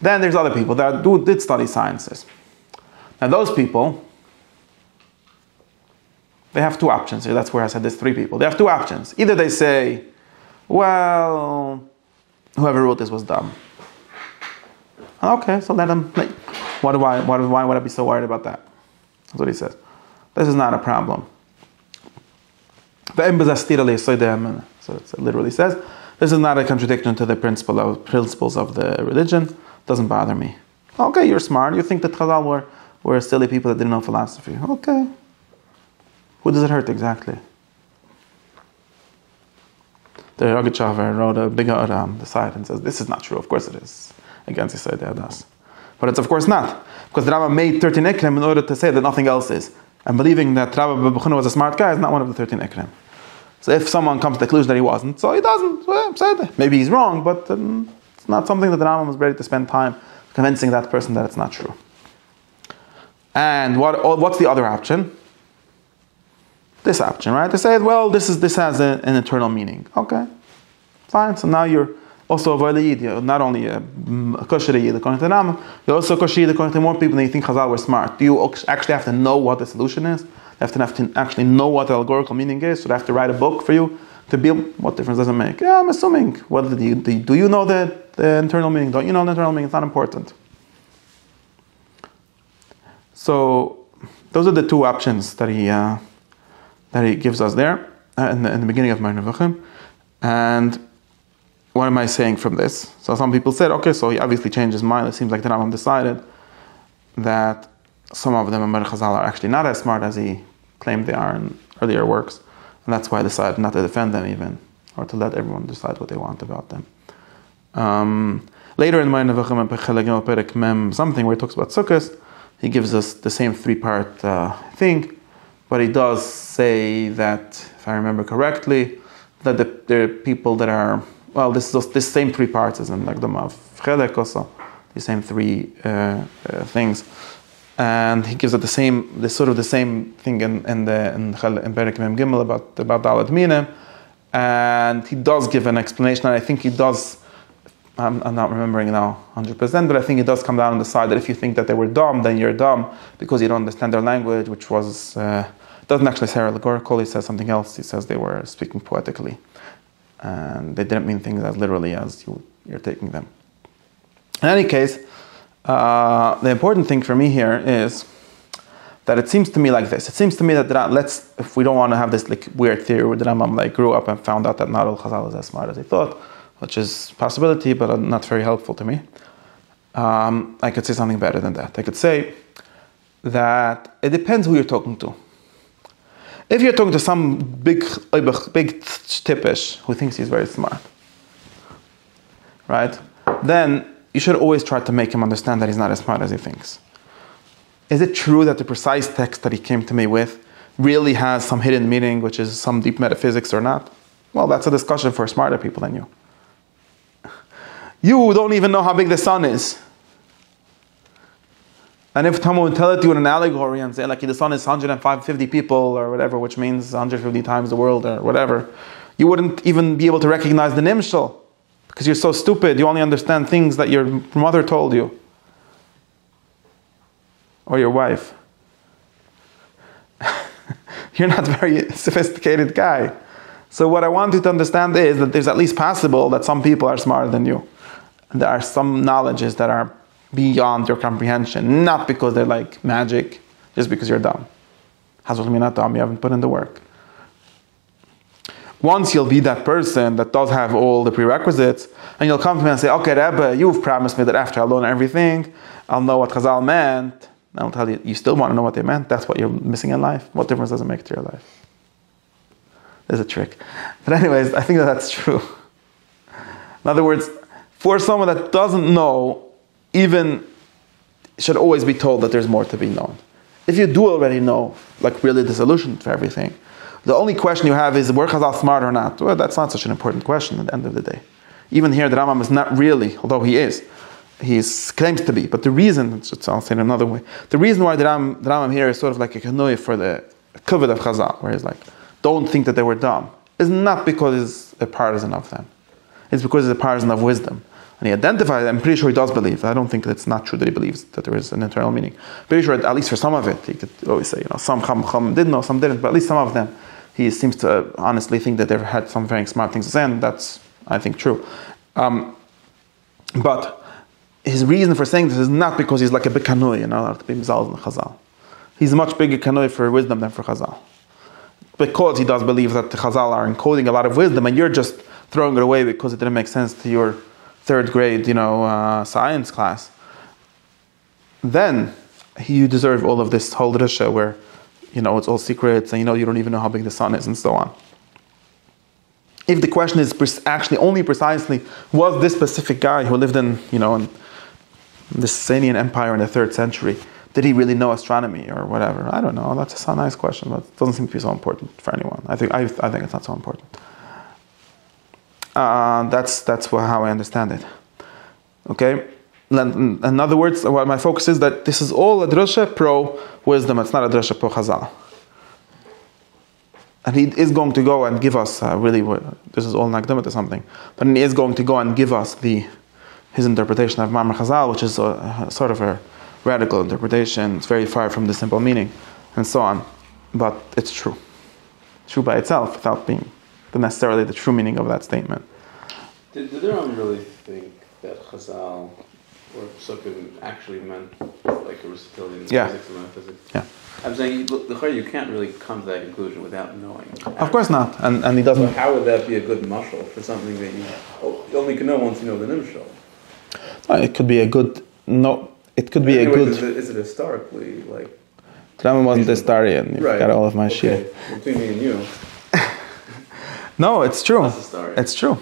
Then there's other people that did study sciences. Now those people, they have 2 options here. That's where I said there's 3 people. They have 2 options. Either they say, well, whoever wrote this was dumb. Okay, so let them, why would I be so worried about that? That's what he says. This is not a problem. So it literally says, This is not a contradiction to the principles of the religion. Doesn't bother me. Okay, you're smart. You think that Chazal were silly people that didn't know philosophy. Okay. Who does it hurt exactly? The Rogachover wrote a big order on the side and says, this is not true. Of course it is. Against Yisrael Adas. But it's of course not. Because the Rambam made 13 Ikrim in order to say that nothing else is. And believing that Rabbi Bechuna was a smart guy is not one of the 13 Ikrim. So if someone comes to the conclusion that he wasn't, so he doesn't. Well, maybe he's wrong, but it's not something that the Rambam was ready to spend time convincing that person that it's not true. And what's the other option? This option, right? They say, well, this has an internal meaning. Okay, fine. So now you're also a Yid. You're not only a kosher Yid according to the Rambam, you're also a kosher Yid according to more people than you think Chazal were smart. Do you actually have to know what the solution is? You have to actually know what the allegorical meaning is. So they have to write a book for you to be. What difference does it make? Yeah, I'm assuming. What do you know the internal meaning? Don't you know the internal meaning? It's not important. So those are the two options that he gives us there in the beginning of Midrashim. And what am I saying from this? So some people said, okay, so he obviously changed his mind. It seems like the Rambam decided that some of them in Chazal are actually not as smart as he claimed they are in earlier works. And that's why I decided not to defend them even, or to let everyone decide what they want about them. Later in Midrashim, something where he talks about Sukkot, he gives us the same three-part thing. But he does say that, if I remember correctly, that there are people that are, well, this same three parts as in Hakdama of Chelek also, the same three things, and he gives it the same thing in Perek Mem Gimel about Dalet Minim, and he does give an explanation, and I think he does. I'm not remembering now 100%, but I think it does come down on the side that if you think that they were dumb, then you're dumb because you don't understand their language, which was. Doesn't actually say allegorical, he says something else. He says they were speaking poetically. And they didn't mean things as literally as you're taking them. In any case, the important thing for me here is that it seems to me like this. It seems to me that if we don't want to have this weird theory where the Rambam grew up and found out that not all Chazal is as smart as he thought, which is a possibility, but not very helpful to me. I could say something better than that. I could say that it depends who you're talking to. If you're talking to some big tippish who thinks he's very smart, right? Then you should always try to make him understand that he's not as smart as he thinks. Is it true that the precise text that he came to me with really has some hidden meaning, which is some deep metaphysics or not? Well, that's a discussion for smarter people than you. You don't even know how big the sun is. And if someone would tell it to you in an allegory and say, like, the sun is 150 people or whatever, which means 150 times the world or whatever, you wouldn't even be able to recognize the nimshal because you're so stupid. You only understand things that your mother told you or your wife. You're not a very sophisticated guy. So what I want you to understand is that there's at least possible that some people are smarter than you. And there are some knowledges that are beyond your comprehension, not because they're like magic, just because you're dumb. Hazul not dumb, you haven't put in the work. Once you'll be that person that does have all the prerequisites, and you'll come to me and say, okay, Rebbe, you've promised me that after I learn everything, I'll know what Chazal meant. And I'll tell you, you still want to know what they meant? That's what you're missing in life. What difference does it make to your life? There's a trick. But anyways, I think that's true. In other words, for someone that doesn't know, even should always be told that there's more to be known. If you do already know, like really the solution for everything, the only question you have is, were Chazal smart or not? Well, that's not such an important question at the end of the day. Even here, the Rambam is not really, although he claims to be, but the reason, I'll say it another way, the reason why the Rambam here is sort of like a kanoi for the kavod of Chazal, where he's like, don't think that they were dumb, is not because he's a partisan of them. It's because he's a partisan of wisdom. And he identifies, I'm pretty sure he does believe. I don't think it's not true that he believes that there is an internal meaning. Pretty sure, at least for some of it, he could always say, some Chum did know, some didn't, but at least some of them, he seems to honestly think that they've had some very smart things to say, and that's, I think, true. But his reason for saying this is not because he's like a big kanoi, allowed to be mizal in Chazal. He's a much bigger kanoi for wisdom than for Chazal. Because he does believe that the Chazal are encoding a lot of wisdom, and you're just throwing it away because it didn't make sense to your third grade, science class, then you deserve all of this whole drasha where, it's all secrets and you don't even know how big the sun is and so on. If the question is actually only precisely, was this specific guy who lived in the Sasanian Empire in the 3rd century, did he really know astronomy or whatever? I don't know. That's a nice question, but it doesn't seem to be so important for anyone. I think it's not so important. That's how I understand it. Okay? In other words, what my focus is that this is all a drasha pro wisdom. It's not a drasha pro Chazal. And he is going to go and give us this is all an Hakdama to something, but he is going to go and give us his interpretation of Ma'amar Chazal, which is sort of a radical interpretation. It's very far from the simple meaning, and so on. But it's true. True by itself, without being necessarily the true meaning of that statement. Did the Ram really think that Chazal or Psukim actually meant like Aristotelian physics and metaphysics? Yeah. I'm saying, you can't really come to that conclusion without knowing. Of course not, and he doesn't. So how would that be a good mashal for something that you only can know once you know the nimshal? It could be a good. No, it could be a good. Is it historically like? Rambam wasn't a historian. You've got all of my shit. Between me and you. No, it's true. It's true.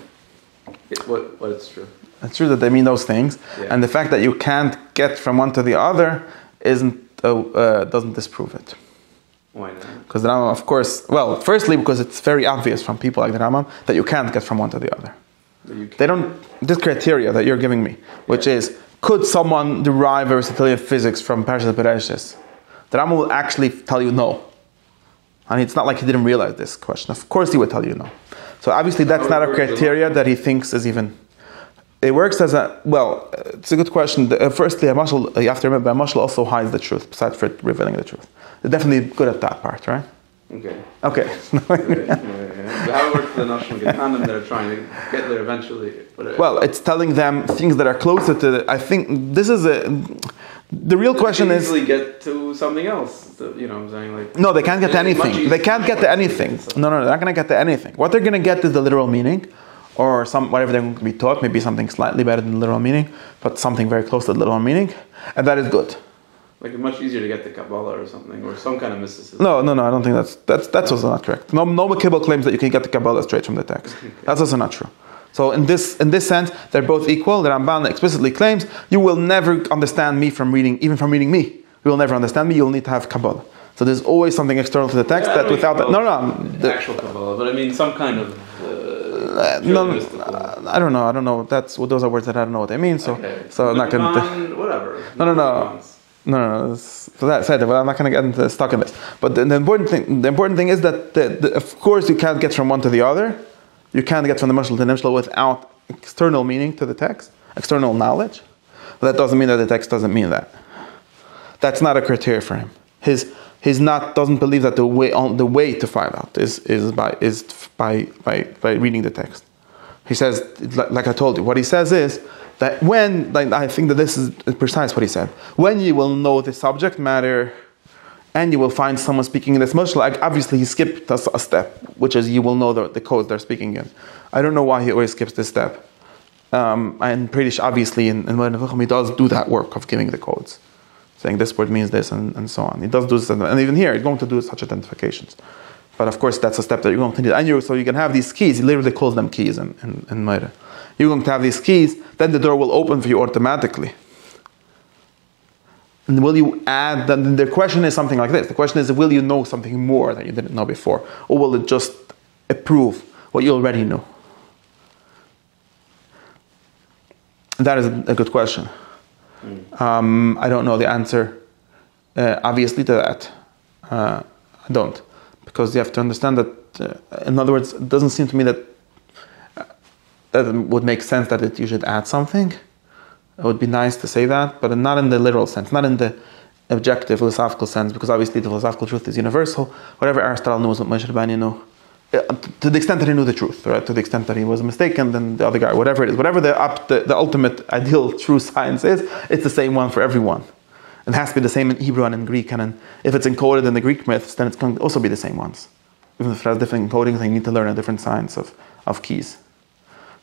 What is true? It's true that they mean those things, and the fact that you can't get from one to the other doesn't disprove it. Why not? Because the Rambam, of course, firstly because it's very obvious from people like the Rambam that you can't get from one to the other. They don't. This criteria that you're giving me, which is, could someone derive Aristotelian physics from Parashat Bereshis? The Rambam will actually tell you no. And it's not like he didn't realize this question. Of course he would tell you no. So obviously that's not a criteria that he thinks is even. It works as it's a good question. Firstly, you have to remember, a mashal also hides the truth, besides for it revealing the truth. They're definitely good at that part, right? Okay. So how it works for the Nashim Getanim that are trying to get there eventually? Well, it's telling them things that are closer to I think this is the real question is... They easily get to something else. I'm saying No, they can't get to anything. They can't get to anything. No, they're not going to get to anything. What they're going to get is the literal meaning, or whatever they're going to be taught, maybe something slightly better than the literal meaning, but something very close to the literal meaning, and that is good. Like it's much easier to get the Kabbalah or something, or some kind of mysticism. No, I don't think that's also not correct. No Kibbutz claims that you can get the Kabbalah straight from the text. Okay. That's also not true. So in this sense, they're both equal. The Ramban explicitly claims you will never understand me from reading me. You will never understand me. You'll need to have Kabbalah. So there's always something external to the text that without that. The actual Kabbalah, but I mean some kind of. I don't know. Those are words that I don't know what they mean. So I'm not going to. Whatever. No. So that's it. But I'm not going to get stuck in this. But the important thing is that of course you can't get from one to the other. You can't get from the mashal to the nimshal without external meaning to the text, external knowledge. But that doesn't mean that the text doesn't mean that. That's not a criteria for him. Doesn't believe that the way to find out is by reading the text. He says, like I told you, what he says is that I think that this is precise what he said. When you will know the subject matter, and you will find someone speaking in this mashal, obviously he skipped a step, which is you will know the codes they're speaking in. I don't know why he always skips this step. And pretty sure, obviously, in he does do that work of giving the codes, saying this word means this and so on. He does do this, and even here, he's going to do such identifications. But of course, that's a step that you're going to need. And so you can have these keys. He literally calls them keys in Medrash. You're going to have these keys, then the door will open for you automatically. And will you add, then the question is something like this. The question is, will you know something more that you didn't know before? Or will it just approve what you already know? That is a good question. I don't know the answer, obviously, to that. I don't. Because you have to understand that, in other words, it doesn't seem to me that it would make sense that you should add something. It would be nice to say that, but not in the literal sense, not in the objective philosophical sense, because obviously the philosophical truth is universal. Whatever Aristotle knows, what Moshe Rabbeinu knew, to the extent that he knew the truth, right? To the extent that he was mistaken, then the other guy, whatever it is, whatever the ultimate ideal true science is, it's the same one for everyone. It has to be the same in Hebrew and in Greek, and if it's encoded in the Greek myths, then it's going to also be the same ones. Even if it has different encodings, they need to learn a different science of keys.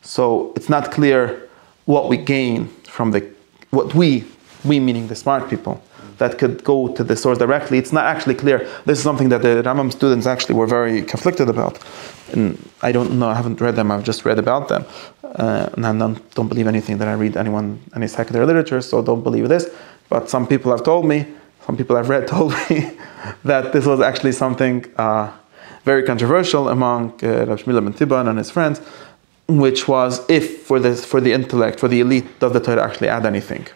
So it's not clear what we gain from what we meaning the smart people, that could go to the source directly. It's not actually clear. This is something that the Rambam students actually were very conflicted about. And I don't know, I haven't read them, I've just read about them. And I don't believe anything that I read any secondary literature, so don't believe this. But some people have told me, some people I've read told me that this was actually something very controversial among Rav Shmuel ben Tibban and his friends, which was if for the intellect, for the elite, does the Torah actually add anything?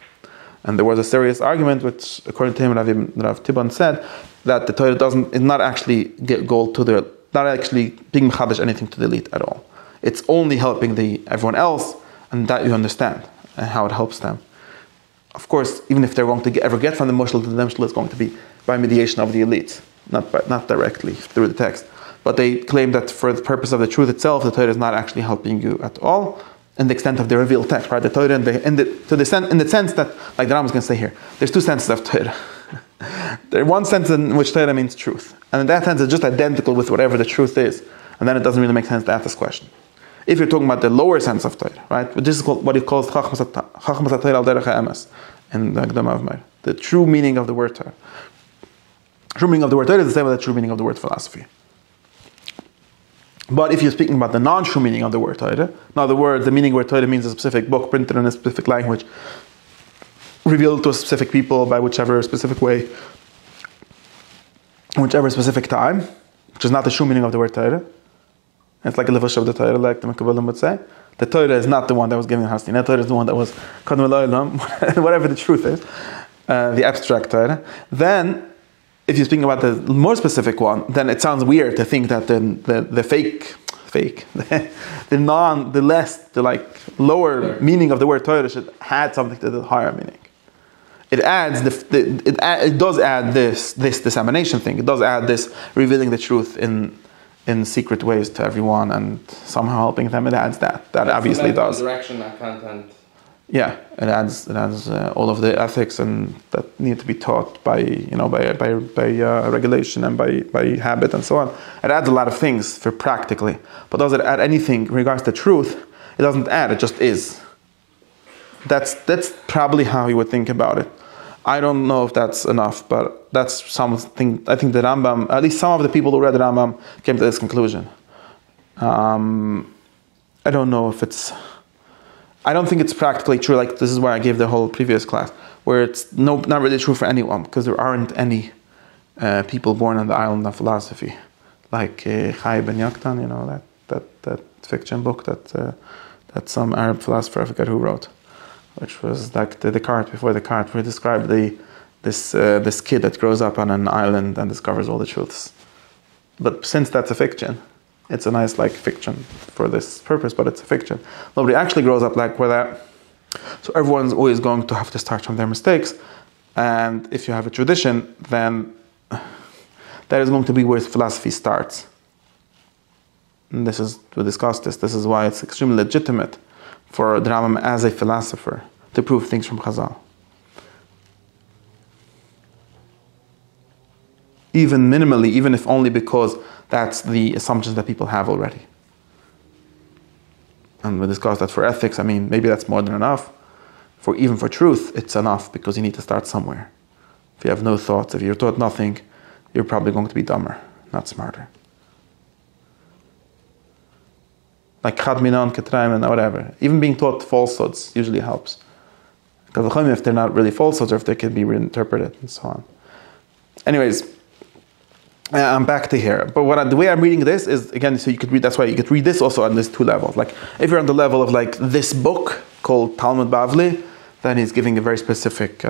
And there was a serious argument, which according to him, Rav Tibban said that the Torah is not actually not actually being mechadesh anything to the elite at all. It's only helping everyone else, and that you understand and how it helps them. Of course, even if they're going to ever get from the mushal to the mushal, it's going to be by mediation of the elite, not directly through the text. But they claim that for the purpose of the truth itself, the Torah is not actually helping you at all, in the extent of the revealed text, right? The Torah in the sense that, like the Rambam is going to say here, there's two senses of Torah. There's one sense in which Torah means truth, and in that sense, it's just identical with whatever the truth is, and then it doesn't really make sense to ask this question. If you're talking about the lower sense of Torah, right? This is what he calls Chachmas HaTorah al derech ha'emes in the Hakdama of Medrash. The true meaning of the word Torah. True meaning of the word Torah is the same as the true meaning of the word philosophy. But if you're speaking about the non-true meaning of the word Torah, in other words, the meaning of the word Torah means a specific book printed in a specific language, revealed to a specific people by whichever specific way, whichever specific time, which is not the true meaning of the word Torah. It's like a levush of the Torah, like the Mekabalim would say. The Torah is not the one that was given in Hastin. The Torah is the one that was Kadmei L'Olam, whatever the truth is, the abstract Torah. Then, if you're speaking about the more specific one, then it sounds weird to think that the fake, the lower meaning of the word Torah should add something to the higher meaning. It adds it does add this dissemination thing. It does add this revealing the truth in secret ways to everyone and somehow helping them. It adds that. That obviously does. Direction, not content. Yeah, it adds all of the ethics and that need to be taught by regulation and by habit and so on. It adds a lot of things for practically, but does it add anything in regards to truth? It doesn't add. It just is. That's probably how you would think about it. I don't know if that's enough, but that's something. I think the Rambam, at least some of the people who read the Rambam, came to this conclusion. I don't know if it's. I don't think it's practically true. Like this is why I gave the whole previous class, where it's not really true for anyone, because there aren't any people born on the island of philosophy, like Chai ben Yaktan, that fiction book that some Arab philosopher, I forget who wrote, which was like the cart before the cart, where he described this kid that grows up on an island and discovers all the truths. But since that's a fiction, it's a nice fiction for this purpose, but it's a fiction. Nobody actually grows up like with that. So everyone's always going to have to start from their mistakes. And if you have a tradition, then that is going to be where philosophy starts. And we discussed this. This is why it's extremely legitimate for the Rambam as a philosopher to prove things from Chazal. Even minimally, even if only because that's the assumptions that people have already. And we discussed that for ethics, maybe that's more than enough. Even for truth, it's enough because you need to start somewhere. If you have no thoughts, if you're taught nothing, you're probably going to be dumber, not smarter. Like Chad Minan, Ketraim, and whatever. Even being taught falsehoods usually helps. Because if they're not really falsehoods or if they can be reinterpreted and so on. Anyways, I'm back to here. But the way I'm reading this is, again, so you could read, that's why you could read this also on these two levels. Like, if you're on the level of this book called Talmud Bavli, then he's giving a very specific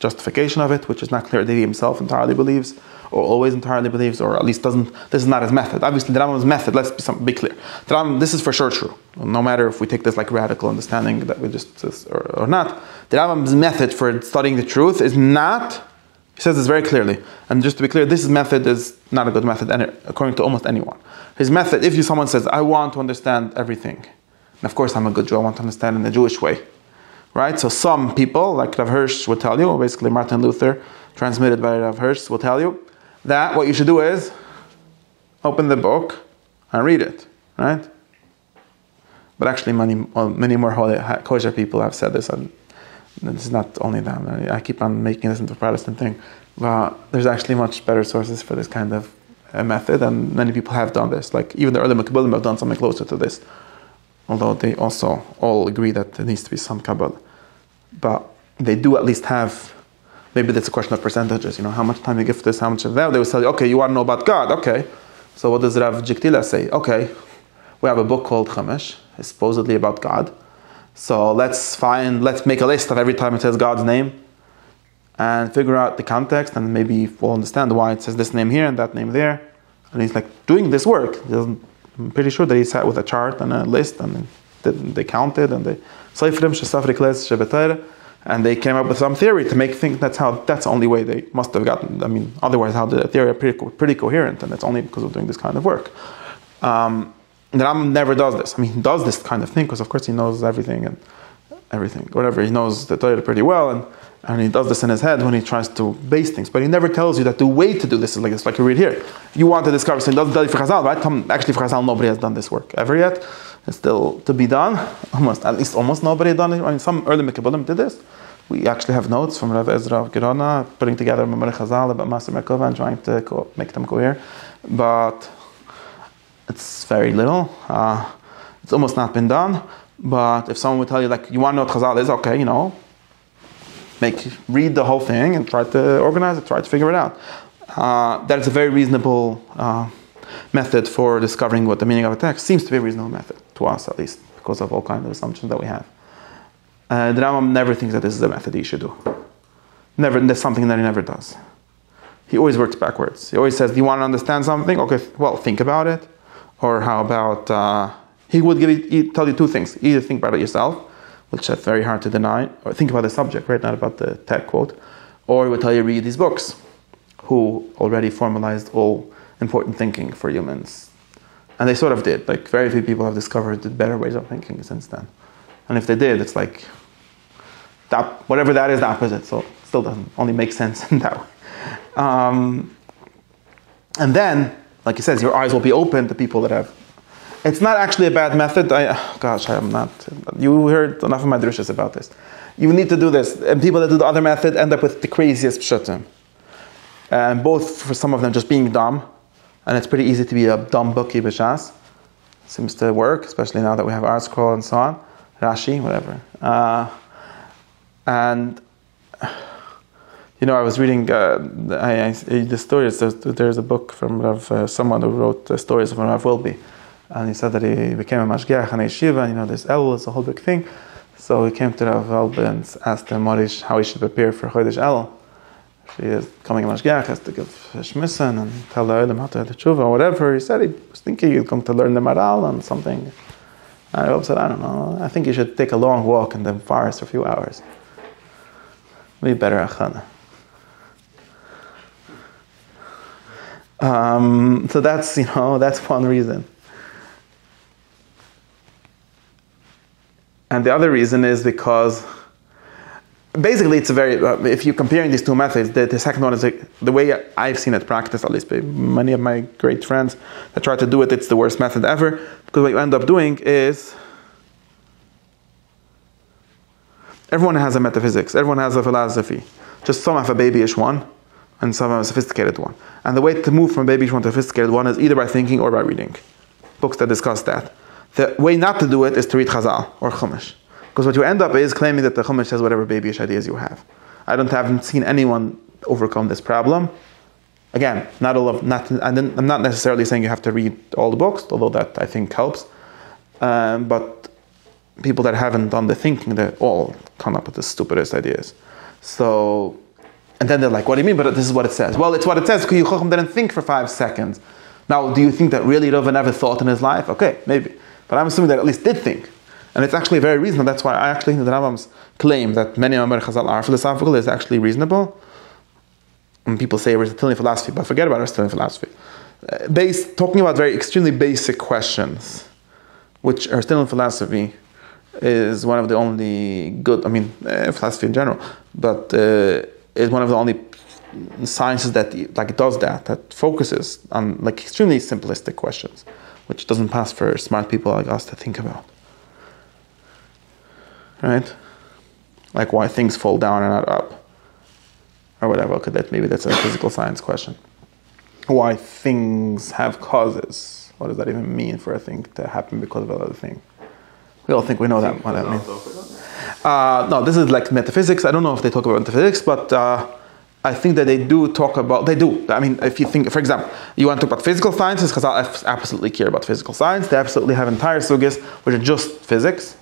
justification of it, which is not clear that he himself entirely believes, or always entirely believes, or at least doesn't. This is not his method. Obviously, the Rambam's method, let's be clear. The Rambam, this is for sure true. No matter if we take this radical understanding that we just, or not. The Rambam's method for studying the truth is not, he says this very clearly, and just to be clear, this method is not a good method according to almost anyone. His method, if someone says, I want to understand everything, and of course I'm a good Jew, I want to understand in the Jewish way, right? So some people, like Rav Hirsch will tell you, basically Martin Luther, transmitted by Rav Hirsch, will tell you, that what you should do is open the book and read it, right? But actually, many more kosher people have said this, and it's not only them. I keep on making this into a Protestant thing. But there's actually much better sources for this kind of method, and many people have done this. Like even the early Mekabbalim have done something closer to this, although they also all agree that there needs to be some Kabbalah. But they do at least have, maybe that's a question of percentages, how much time you give this, how much of that. They will tell you, okay, you want to know about God, okay. So what does Rav Jiktila say? Okay, we have a book called Chumash, it's supposedly about God. So let's make a list of every time it says God's name and figure out the context, and maybe we'll understand why it says this name here and that name there. And he's like doing this work. I'm pretty sure that he sat with a chart and a list, and they counted, and and they came up with some theory to make think that's the only way they must have gotten. Otherwise, how the theory are pretty coherent, and it's only because of doing this kind of work. The Rambam never does this. He does this kind of thing because, of course, he knows everything, whatever. He knows the Torah pretty well, and he does this in his head when he tries to base things. But he never tells you that the way to do this is like this. Like you read here, you want to discover. So he doesn't tell you for Chazal, right? Actually, for Chazal, nobody has done this work ever yet. It's still to be done. Almost nobody has done it. Some early Mekabbalim did this. We actually have notes from Rav Ezra of Gerona putting together Memorei Chazal about Maser Merkava and trying to make them cohere. But it's very little. It's almost not been done. But if someone would tell you, like, you want to know what Chazal is, okay, read the whole thing and try to organize it, try to figure it out. That is a very reasonable method for discovering what the meaning of a text seems to be a reasonable method, to us at least, because of all kinds of assumptions that we have. The Rambam never thinks that this is a method he should do. Never, there's something that he never does. He always works backwards. He always says, do you want to understand something? Okay, well, think about it. Or how about, he would tell you two things. Either think about it yourself, which is very hard to deny, or think about the subject, right? Not about the tech quote. Or he would tell you read these books, who already formalized all important thinking for humans. And they sort of did. Like, very few people have discovered the better ways of thinking since then. And if they did, it's like, whatever that is, the opposite. So it still doesn't only make sense in that way. And then, like he says, your eyes will be open to people that have. It's not actually a bad method. I'm not. You heard enough of midrashim about this. You need to do this. And people that do the other method end up with the craziest pshutim. And both for some of them just being dumb. And it's pretty easy to be a dumb bookie b'shas. Seems to work, especially now that we have Art Scroll and so on. Rashi, whatever. I was reading the stories. There's a book from someone who wrote the stories of Rav Wilby. And he said that he became a mashgiach and a yeshiva, and this Elul is a whole big thing. So he came to Rav Wilby and asked him how he should prepare for Chodesh Elul. If he is becoming a mashgiach, has to give shmissen and tell the Olam how to have the tshuva or whatever. He said he was thinking he was going to learn the Maral and something. And Rav said, I don't know, I think you should take a long walk in the forest for a few hours. Maybe better achana. So that's one reason. And the other reason is because basically it's a very, if you're comparing these two methods, the second one is the way I've seen it practiced, at least by many of my great friends that try to do it, it's the worst method ever. Because what you end up doing is, everyone has a metaphysics, everyone has a philosophy. Just some have a babyish one, and some have a sophisticated one. And the way to move from a babyish one to a sophisticated one is either by thinking or by reading. Books that discuss that. The way not to do it is to read Chazal or Chumash. Because what you end up is claiming that the Chumash says whatever babyish ideas you have. I haven't seen anyone overcome this problem. Again, I'm not necessarily saying you have to read all the books, although that I think helps. But people that haven't done the thinking, they all come up with the stupidest ideas. So, and then they're like, what do you mean? But this is what it says. Well, it's what it says because Yitzchok didn't think for 5 seconds. Now, do you think that really Rava never thought in his life? Okay, maybe. But I'm assuming that at least did think. And it's actually very reasonable. That's why I actually think the Rambam's claim that many Memorei Chazal are philosophical is actually reasonable. And people say Aristotelian philosophy, but forget about Aristotelian philosophy. Talking about very extremely basic questions, which Aristotelian philosophy is one of the only good, philosophy in general, but is one of the only sciences that does that focuses on extremely simplistic questions, which doesn't pass for smart people like us to think about. right? Like why things fall down and not up, or whatever. Okay, maybe that's a physical science question. Why things have causes? What does that even mean for a thing to happen because of another thing? We all think we know what that means. No, this is like metaphysics. I don't know if they talk about metaphysics, but I think that they do talk about. They do. I mean, if you think, for example, you want to talk about physical sciences, Chazal absolutely care about physical science. They absolutely have entire sugis which are just physics.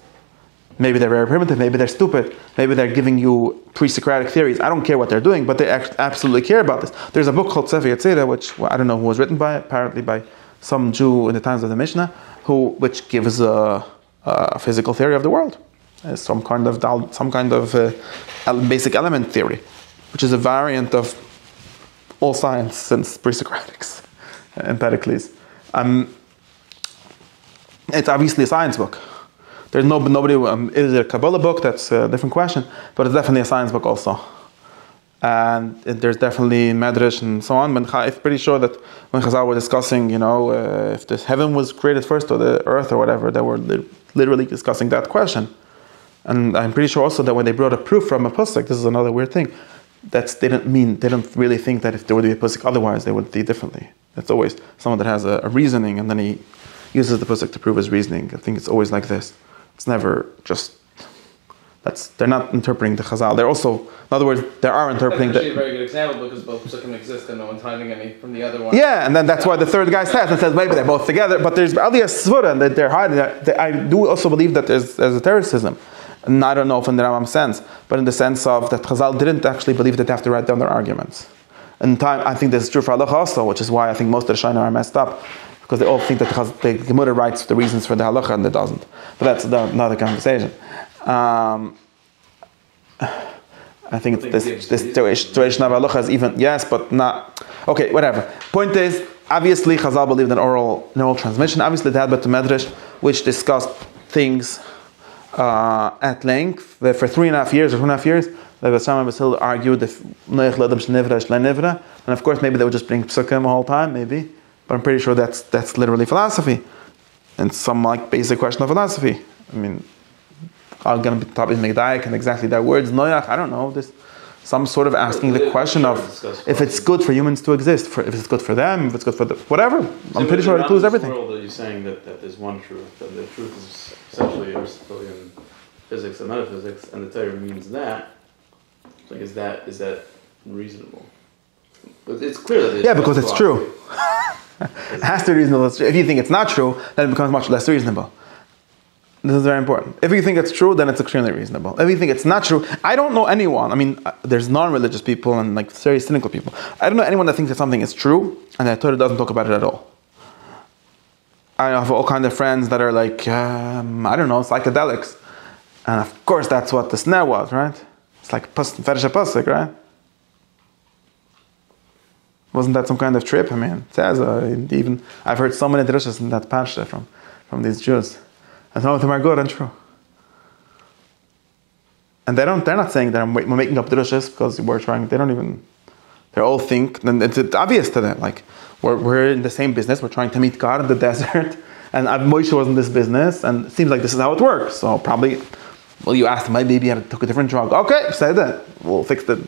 Maybe they're very primitive. Maybe they're stupid. Maybe they're giving you pre-Socratic theories. I don't care what they're doing, but they absolutely care about this. There's a book called Sefer Yetzirah, which I don't know who was written by. Apparently by some Jew in the times of the Mishnah, which gives a physical theory of the world, some kind of basic element theory, which is a variant of all science since pre-Socratics, Empedocles. It's obviously a science book. There's nobody. Is it a Kabbalah book? That's a different question, but it's definitely a science book also. And there's definitely medrash and so on. But I'm pretty sure that when Chazal were discussing, if this heaven was created first or the earth or whatever, they were literally discussing that question. And I'm pretty sure also that when they brought a proof from a pasuk, this is another weird thing, they don't really think that if there would be a pasuk otherwise, they would think differently. It's always someone that has a reasoning and then he uses the pasuk to prove his reasoning. I think it's always like this. It's never just. They're not interpreting the Chazal. They're also, in other words, they are interpreting. That's actually a very good example because both psukim exist and no one's hiding any from the other one. Yeah, and then that's why the third guy says maybe they're both together. But there's aliyah svura that they're hiding. I do also believe that there's esotericism, and I don't know if in the Rambam sense, but in the sense of that Chazal didn't actually believe that they have to write down their arguments. In time, I think this is true for halacha also, which is why I think most of the Shaina are messed up. Because they all think that the Gemara writes the reasons for the halacha and it doesn't. But that's another conversation. I think this situation of halacha is even, yes, but not. Okay, whatever. Point is, obviously Chazal believed in oral transmission. Obviously they had but the medrash, which discussed things at length. For 3.5 years or 2.5 years, the Basam and Basil argued if and of course maybe they would just bring psukim the whole time, maybe. But I'm pretty sure that's literally philosophy, and some like basic question of philosophy. I mean, I'm going to be talking Megdaik and exactly their words. Noach, I don't know. This some sort of asking the question of if it's good for humans to exist, if it's good for them, if it's good for whatever. I'm pretty sure it includes everything. In the world, you're saying that there's one truth, and the truth is essentially Aristotelian physics and metaphysics, and the Torah means that. Like, is that reasonable? But it's clear that because it's true. It has to be reasonable. If you think it's not true, then it becomes much less reasonable. This is very important. If you think it's true, then it's extremely reasonable. If you think it's not true, I don't know anyone. I mean, there's non-religious people and like very cynical people. I don't know anyone that thinks that something is true and that Torah doesn't talk about it at all. I have all kinds of friends that are like, I don't know, psychedelics. And of course, that's what the snare was, right? It's like fetish pasuk, right? Wasn't that some kind of trip? I mean, it says, even I've heard so many drushes in that parsha from these Jews. And some of them are good and true. And they're not saying that we're making up drushes because they all think, and it's obvious to them, like, we're in the same business, we're trying to meet God in the desert, and Moshe was in this business, and it seems like this is how it works. So probably, you asked him, maybe he took a different drug. Okay, say that. We'll fix it.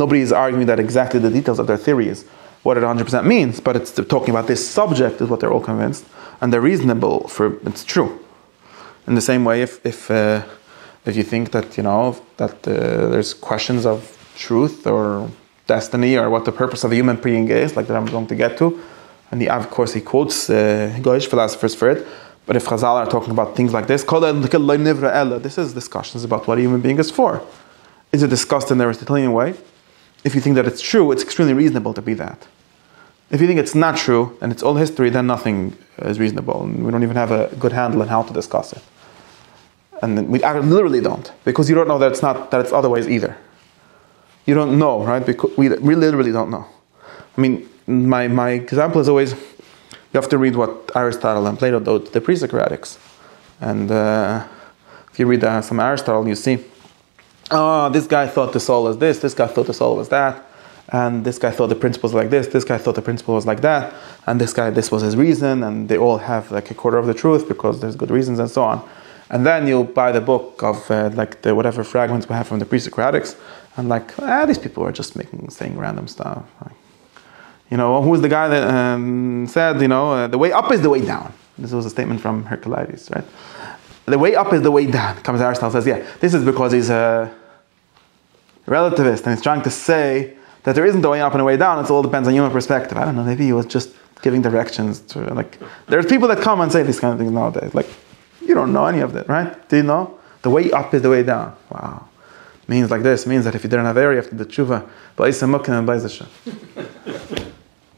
Nobody is arguing that exactly the details of their theory is what it 100% means, but it's talking about this subject is what they're all convinced, and they're reasonable for it's true. In the same way, if you think that there's questions of truth or destiny or what the purpose of the human being is, like that I'm going to get to, and of course he quotes Goyish philosophers for it. But if Chazal are talking about things like this, this is discussions about what a human being is for. Is it discussed in the Aristotelian way? If you think that it's true, it's extremely reasonable to be that. If you think it's not true, and it's all history, then nothing is reasonable. And we don't even have a good handle on how to discuss it. And then I literally don't. Because you don't know that it's otherwise either. You don't know, right? Because we literally don't know. I mean, my example is always, you have to read what Aristotle and Plato do to the pre-Socratics. And if you read some Aristotle, you see, this guy thought the soul is this guy thought the soul was that, and this guy thought the principle was like this guy thought the principle was like that, and this guy, this was his reason, and they all have like a quarter of the truth because there's good reasons and so on. And then you buy the book of like the whatever fragments we have from the pre-Socratics, and like, these people are just saying random stuff. Like, who's the guy that said, the way up is the way down. This was a statement from Hercules, right? The way up is the way down. Comes Aristotle says, this is because he's a relativist, and he's trying to say that there isn't a way up and a way down. It all depends on human perspective. I don't know, maybe he was just giving directions to, like, there's people that come and say these kind of things nowadays. Like, you don't know any of that, right? Do you know? The way up is the way down. Wow. Means like this. Means that if you didn't have area after the tshuva, beis and beis.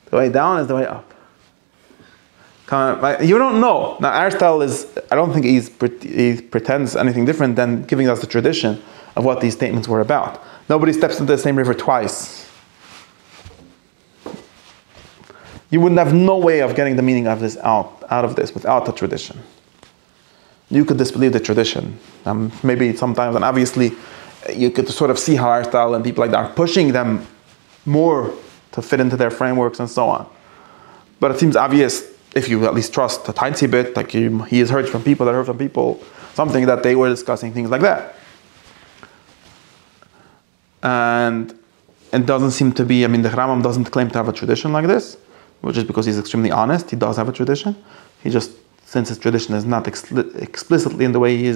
The way down is the way up. You don't know. Now Aristotle I don't think he pretends anything different than giving us the tradition of what these statements were about. Nobody steps into the same river twice. You wouldn't have no way of getting the meaning of this out of this without the tradition. You could disbelieve the tradition. Maybe sometimes, and obviously, you could sort of see how Aristotle and people like that are pushing them more to fit into their frameworks and so on. But it seems obvious, if you at least trust a tiny bit, like he has heard from people that heard from people, something that they were discussing things like that. And it doesn't seem to be, the Rambam doesn't claim to have a tradition like this, which is because he's extremely honest. He does have a tradition. He just, since his tradition is not explicitly in the way he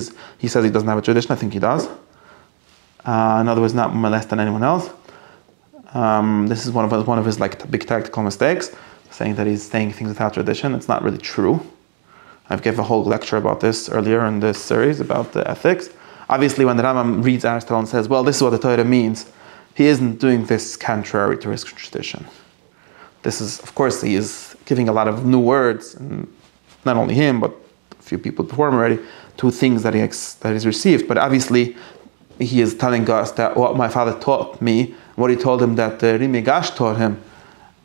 says he doesn't have a tradition, I think he does. In other words, not more or less than anyone else. This is one of his like big tactical mistakes, saying that he's saying things without tradition. It's not really true. I've given a whole lecture about this earlier in this series about the ethics. Obviously, when the Rambam reads Aristotle and says, well, this is what the Torah means, he isn't doing this contrary to his tradition. This is, of course, he is giving a lot of new words, and not only him, but a few people before him already, to things that he's received. But obviously, he is telling us that what my father taught me, what he told him that Rimi Gash taught him,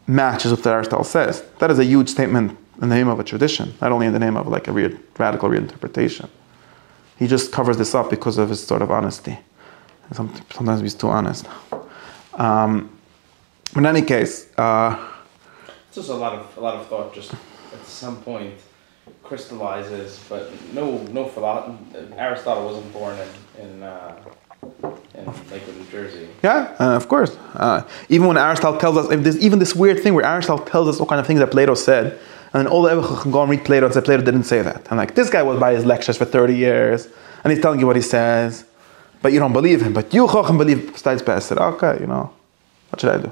matches what Aristotle says. That is a huge statement in the name of a tradition, not only in the name of like a radical reinterpretation. He just covers this up because of his sort of honesty. Sometimes he's too honest. In any case, it's just a lot of thought. Just at some point crystallizes, but no philosophy. Aristotle wasn't born in Lakewood, New Jersey. Yeah, of course. Even when Aristotle tells us, if there's even this weird thing where Aristotle tells us all kind of things that Plato said, and then all the Evichah can go and read Plato and say Plato didn't say that. And like, this guy was by his lectures for 30 years, and he's telling you what he says, but you don't believe him. But you Chochem believe besides best. Okay, what should I do?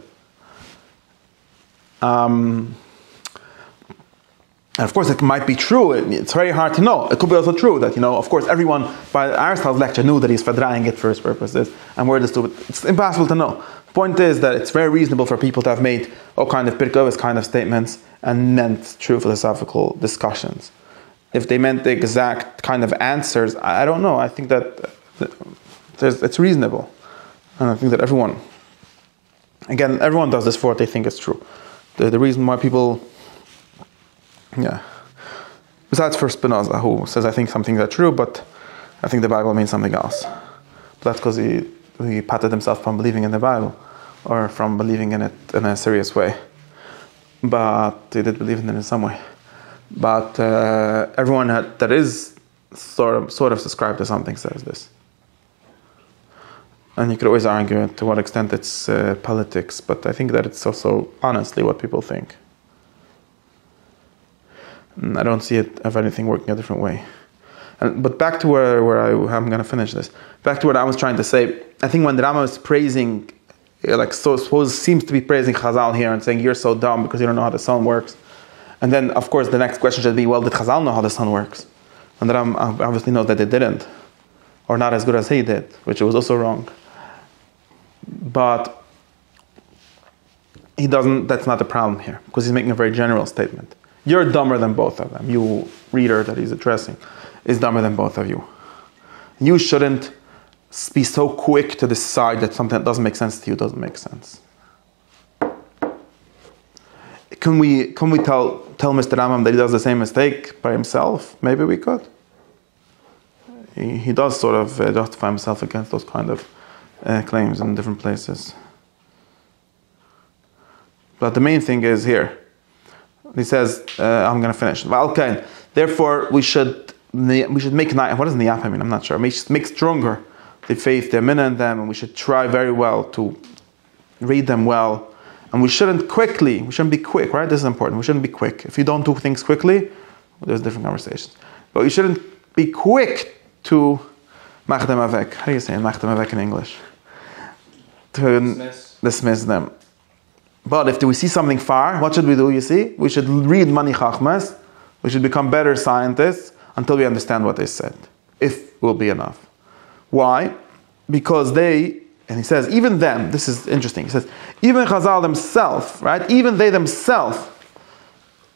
And of course, it might be true. It's very hard to know. It could be also true that, of course, everyone by Aristotle's lecture knew that he's verdraying it for his purposes, and where this to. It's impossible to know. The point is that it's very reasonable for people to have made all kind of Pirkei kind of statements and meant true philosophical discussions. If they meant the exact kind of answers, I don't know. I think that it's reasonable. And I think that everyone does this for what they think is true. The reason why people... Yeah. Besides for Spinoza, who says, I think some things are true, but I think the Bible means something else. But that's because he patted himself from believing in the Bible, or from believing in it in a serious way. But he did believe in it in some way. But everyone that is sort of subscribed to something says this. And you could always argue to what extent it's politics, but I think that it's also honestly what people think. And I don't see it of anything working a different way. But back to where I'm going to finish this. Back to what I was trying to say. I think when the Rama is praising, seems to be praising Chazal here and saying, you're so dumb because you don't know how the sun works. And then, of course, the next question should be, well, did Chazal know how the sun works? And the Rama obviously knows that they didn't. Or not as good as he did, which was also wrong. But he doesn't, that's not the problem here, because he's making a very general statement. You're dumber than both of them. You reader that he's addressing is dumber than both of you. You shouldn't be so quick to decide that something that doesn't make sense to you doesn't make sense. Can we tell Mr. Rambam that he does the same mistake by himself? Maybe we could. He does sort of justify himself against those kind of claims in different places. But the main thing is here. He says, I'm going to finish. Therefore, we should we should make, what does niyapa mean? I'm not sure. We should make stronger the faith, the emunah in them, and we should try very well to read them well. And we shouldn't be quick, right? This is important. We shouldn't be quick. If you don't do things quickly, there's different conversations. But you shouldn't be quick to Hakdama. How do you say Hakdama in English? To dismiss them. But if we see something far, what should we do, you see? We should read Mani Chachmas. We should become better scientists until we understand what they said. If it will be enough. Why? Because and he says, even them, this is interesting, he says, even Chazal themselves, right? Even they themselves,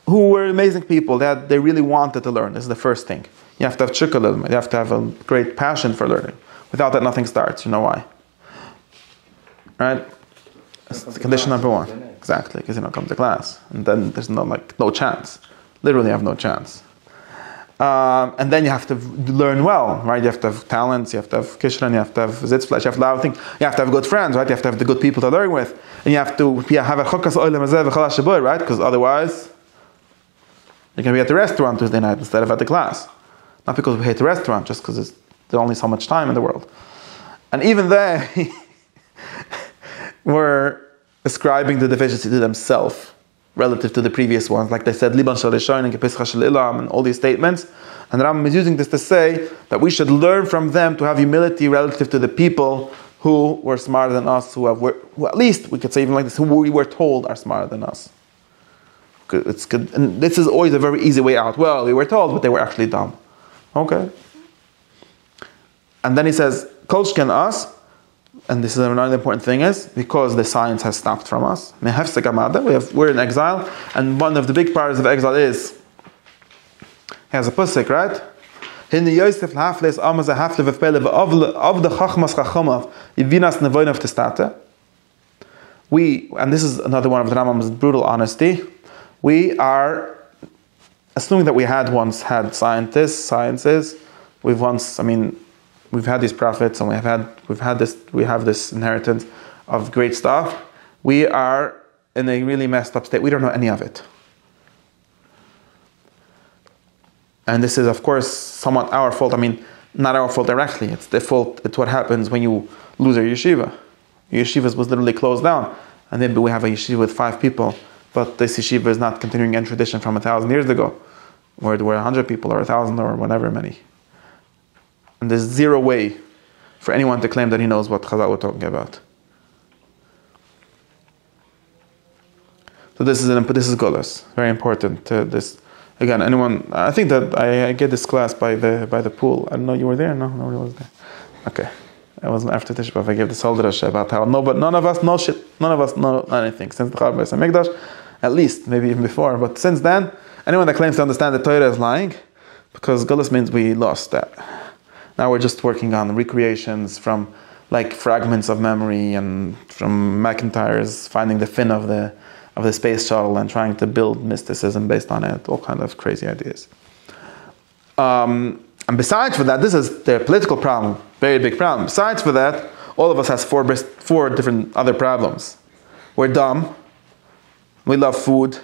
who were amazing people, they really wanted to learn. This is the first thing. You have to have chukka, you have to have a great passion for learning. Without that, nothing starts. You know why? Right? That's condition number one. Exactly, because you don't come to class. And then there's no chance. Literally have no chance. And then you have to learn well, right? You have to have talents, you have to have kishran, you have to have zitzflesh, you have to have a lot of things. You have to have good friends, right? You have to have the good people to learn with. And you have to have a chukas oilem azeh v'chalash shaboy, right? Because otherwise, you're going to be at the restaurant Tuesday night instead of at the class. Not because we hate the restaurant, just because there's only so much time in the world. And even they were ascribing the deficiency to themselves relative to the previous ones. Like they said, Liban shal Rishonim and Pescha shel Ilam and all these statements. And Rambam is using this to say that we should learn from them to have humility relative to the people who were smarter than us, who at least we could say even like this, who we were told are smarter than us. It's good. And this is always a very easy way out. Well, we were told, but they were actually dumb. Okay. And then he says, Kolshken us, and this is another important thing is, because the science has stopped from us, we're in exile, and one of the big parts of exile is, he has a pusik, right? And this is another one of the Rambam's brutal honesty, we are assuming that we once had sciences, we've had these prophets, and we have this inheritance of great stuff. We are in a really messed up state. We don't know any of it. And this is, of course, somewhat our fault. Not our fault directly. It's the fault. It's what happens when you lose your yeshiva. Your yeshiva was literally closed down. And then we have a yeshiva with 5 people. But this yeshiva is not continuing any tradition from 1,000 years ago, where there were 100 people or 1,000 or whatever many. And there's zero way for anyone to claim that he knows what Chazal were talking about. So this is Golas, very important. This again, anyone? I think that I get this class by the pool. I don't know, you were there? No, nobody was there. Okay, I was after Tisha B'Av. I gave this whole drasha about how none of us know shit. None of us know anything since the Chal beis medrash, at least maybe even before. But since then, anyone that claims to understand the Torah is lying, because Golas means we lost that. Now we're just working on recreations from fragments of memory and from McIntyre's finding the fin of the space shuttle and trying to build mysticism based on it, all kind of crazy ideas. And besides for that, this is the political problem, very big problem. Besides for that, all of us has four different other problems. We're dumb, we love food,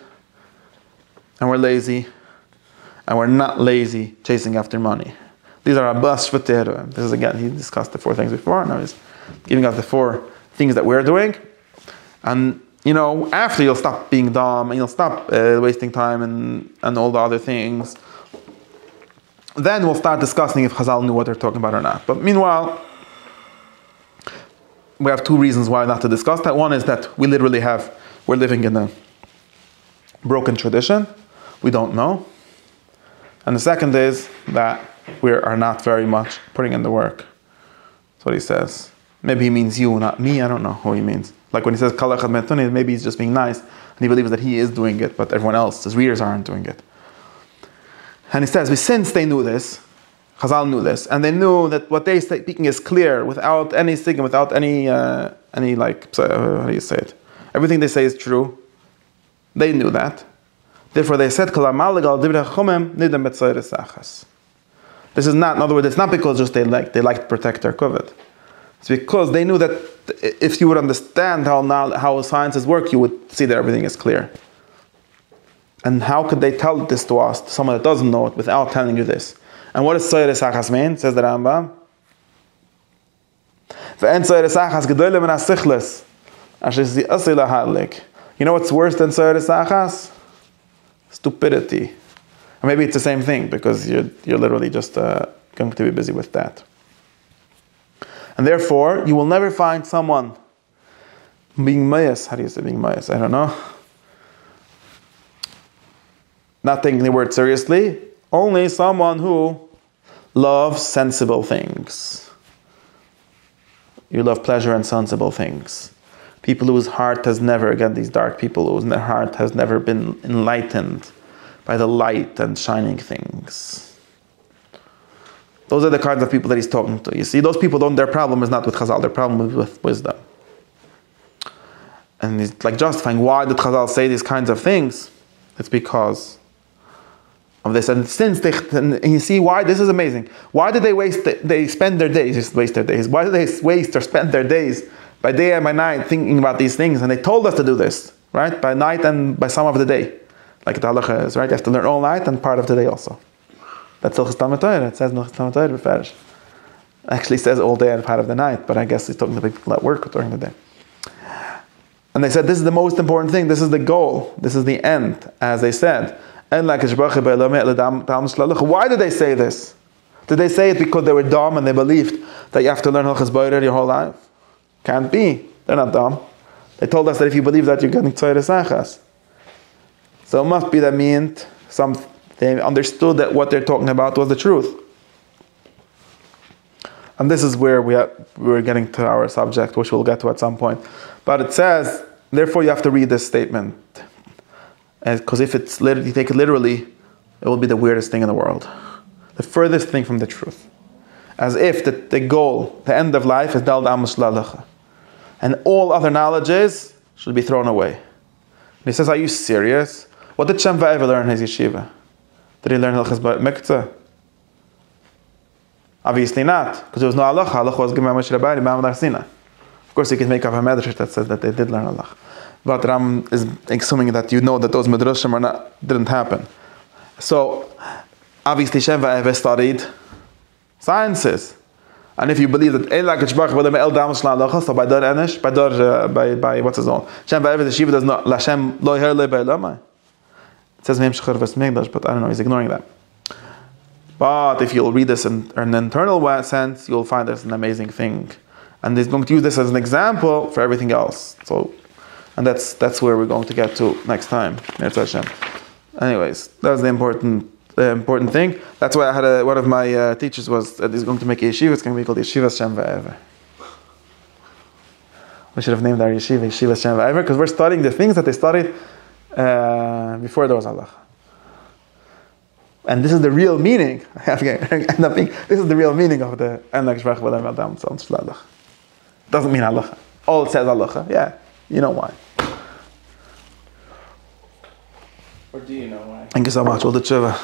and we're lazy, and we're not lazy chasing after money. These are Abbas Shvatera. This is again, he discussed the 4 things before, now he's giving us the 4 things that we're doing. And, after you'll stop being dumb, and you'll stop wasting time and all the other things, then we'll start discussing if Chazal knew what they're talking about or not. But meanwhile, we have 2 reasons why not to discuss that. One is that we're living in a broken tradition. We don't know. And the second is that we are not very much putting in the work. That's what he says. Maybe he means you, not me. I don't know who he means. Like when he says Kal echad me'atoni, maybe he's just being nice, and he believes that he is doing it, but everyone else, his readers, aren't doing it. And he says, since they knew this, Chazal knew this, and they knew that what they speaking is clear, without any sign, without any how do you say it? Everything they say is true. They knew that. Therefore, they said, this is not, in other words, it's not because just they like to protect their kavod. It's because they knew that if you would understand how sciences work, you would see that everything is clear. And how could they tell this to us, to someone that doesn't know it, without telling you this? And what does Tzeiris Achas mean? Says the Rambam. Ve'en Tzeiris Achas gedoyle min hasichlis. Asher zi asli lahadlik. You know what's worse than Tzeiris Achas? Stupidity. Or maybe it's the same thing, because you're literally just going to be busy with that. And therefore, you will never find someone being mayas. How do you say being mayas? I don't know. Not taking the word seriously. Only someone who loves sensible things. You love pleasure and sensible things. People whose heart has never, again, these dark people whose heart has never been enlightened by the light and shining things. Those are the kinds of people that he's talking to. You see, those people their problem is not with Chazal, their problem is with wisdom. And he's like justifying, why did Chazal say these kinds of things? It's because of this. And since and you see why, this is amazing. Why did they spend their days, waste their days? Why did they waste or spend their days by day and by night thinking about these things? And they told us to do this, right? By night and by some of the day. Like the halacha is, right? You have to learn all night and part of the day also. That's Hakdama Torah. It says Hakdama Torah Pirush. Actually says all day and part of the night, but I guess he's talking to people that work during the day. And they said this is the most important thing. This is the goal. This is the end, as they said. Why did they say this? Did they say it because they were dumb and they believed that you have to learn Hilchos Boirer your whole life? Can't be. They're not dumb. They told us that if you believe that, you're getting Tzeiris Achas. So it must be that meant they understood that what they're talking about was the truth. And this is where we're getting to our subject, which we'll get to at some point. But it says, therefore you have to read this statement. Because if you take it literally, it will be the weirdest thing in the world. The furthest thing from the truth. As if the goal, the end of life is Dal Amos Lalacha. And all other knowledges should be thrown away. And he says, are you serious? What did Shem ever learn in his yeshiva? Did he learn Hilchos Miktzah? Obviously not, because there was no halacha. Halacha was given by Moshe Rabbeinu, Ma'amad Har Sinai. Of course, you can make up a medrash that says that they did learn halacha. But Ram is assuming that you know that those midrashim didn't happen. So, obviously, Shem ever studied sciences. And if you believe that so by Dar Enish, by what's his own? Shem ever the Shiva does not Lashem lo her le be'elamai. It says Mehemshachar ves Megdash, but I don't know, he's ignoring that. But if you'll read this in an internal sense, you'll find this an amazing thing. And he's going to use this as an example for everything else. So, and that's where we're going to get to next time. Anyways, that was the important thing. That's why I had one of my teachers was that he's going to make a yeshiva. It's going to be called Yeshiva Shem Va'ever. We should have named our yeshiva Yeshiva Shem Va'ever, because we're studying the things that they studied before there was Allah. And this is the real meaning. This is the real meaning of the it doesn't mean Allah. All it says Allah. Yeah, you know why. Or do you know why? Thank you so much. All the tshuva.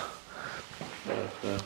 Yeah.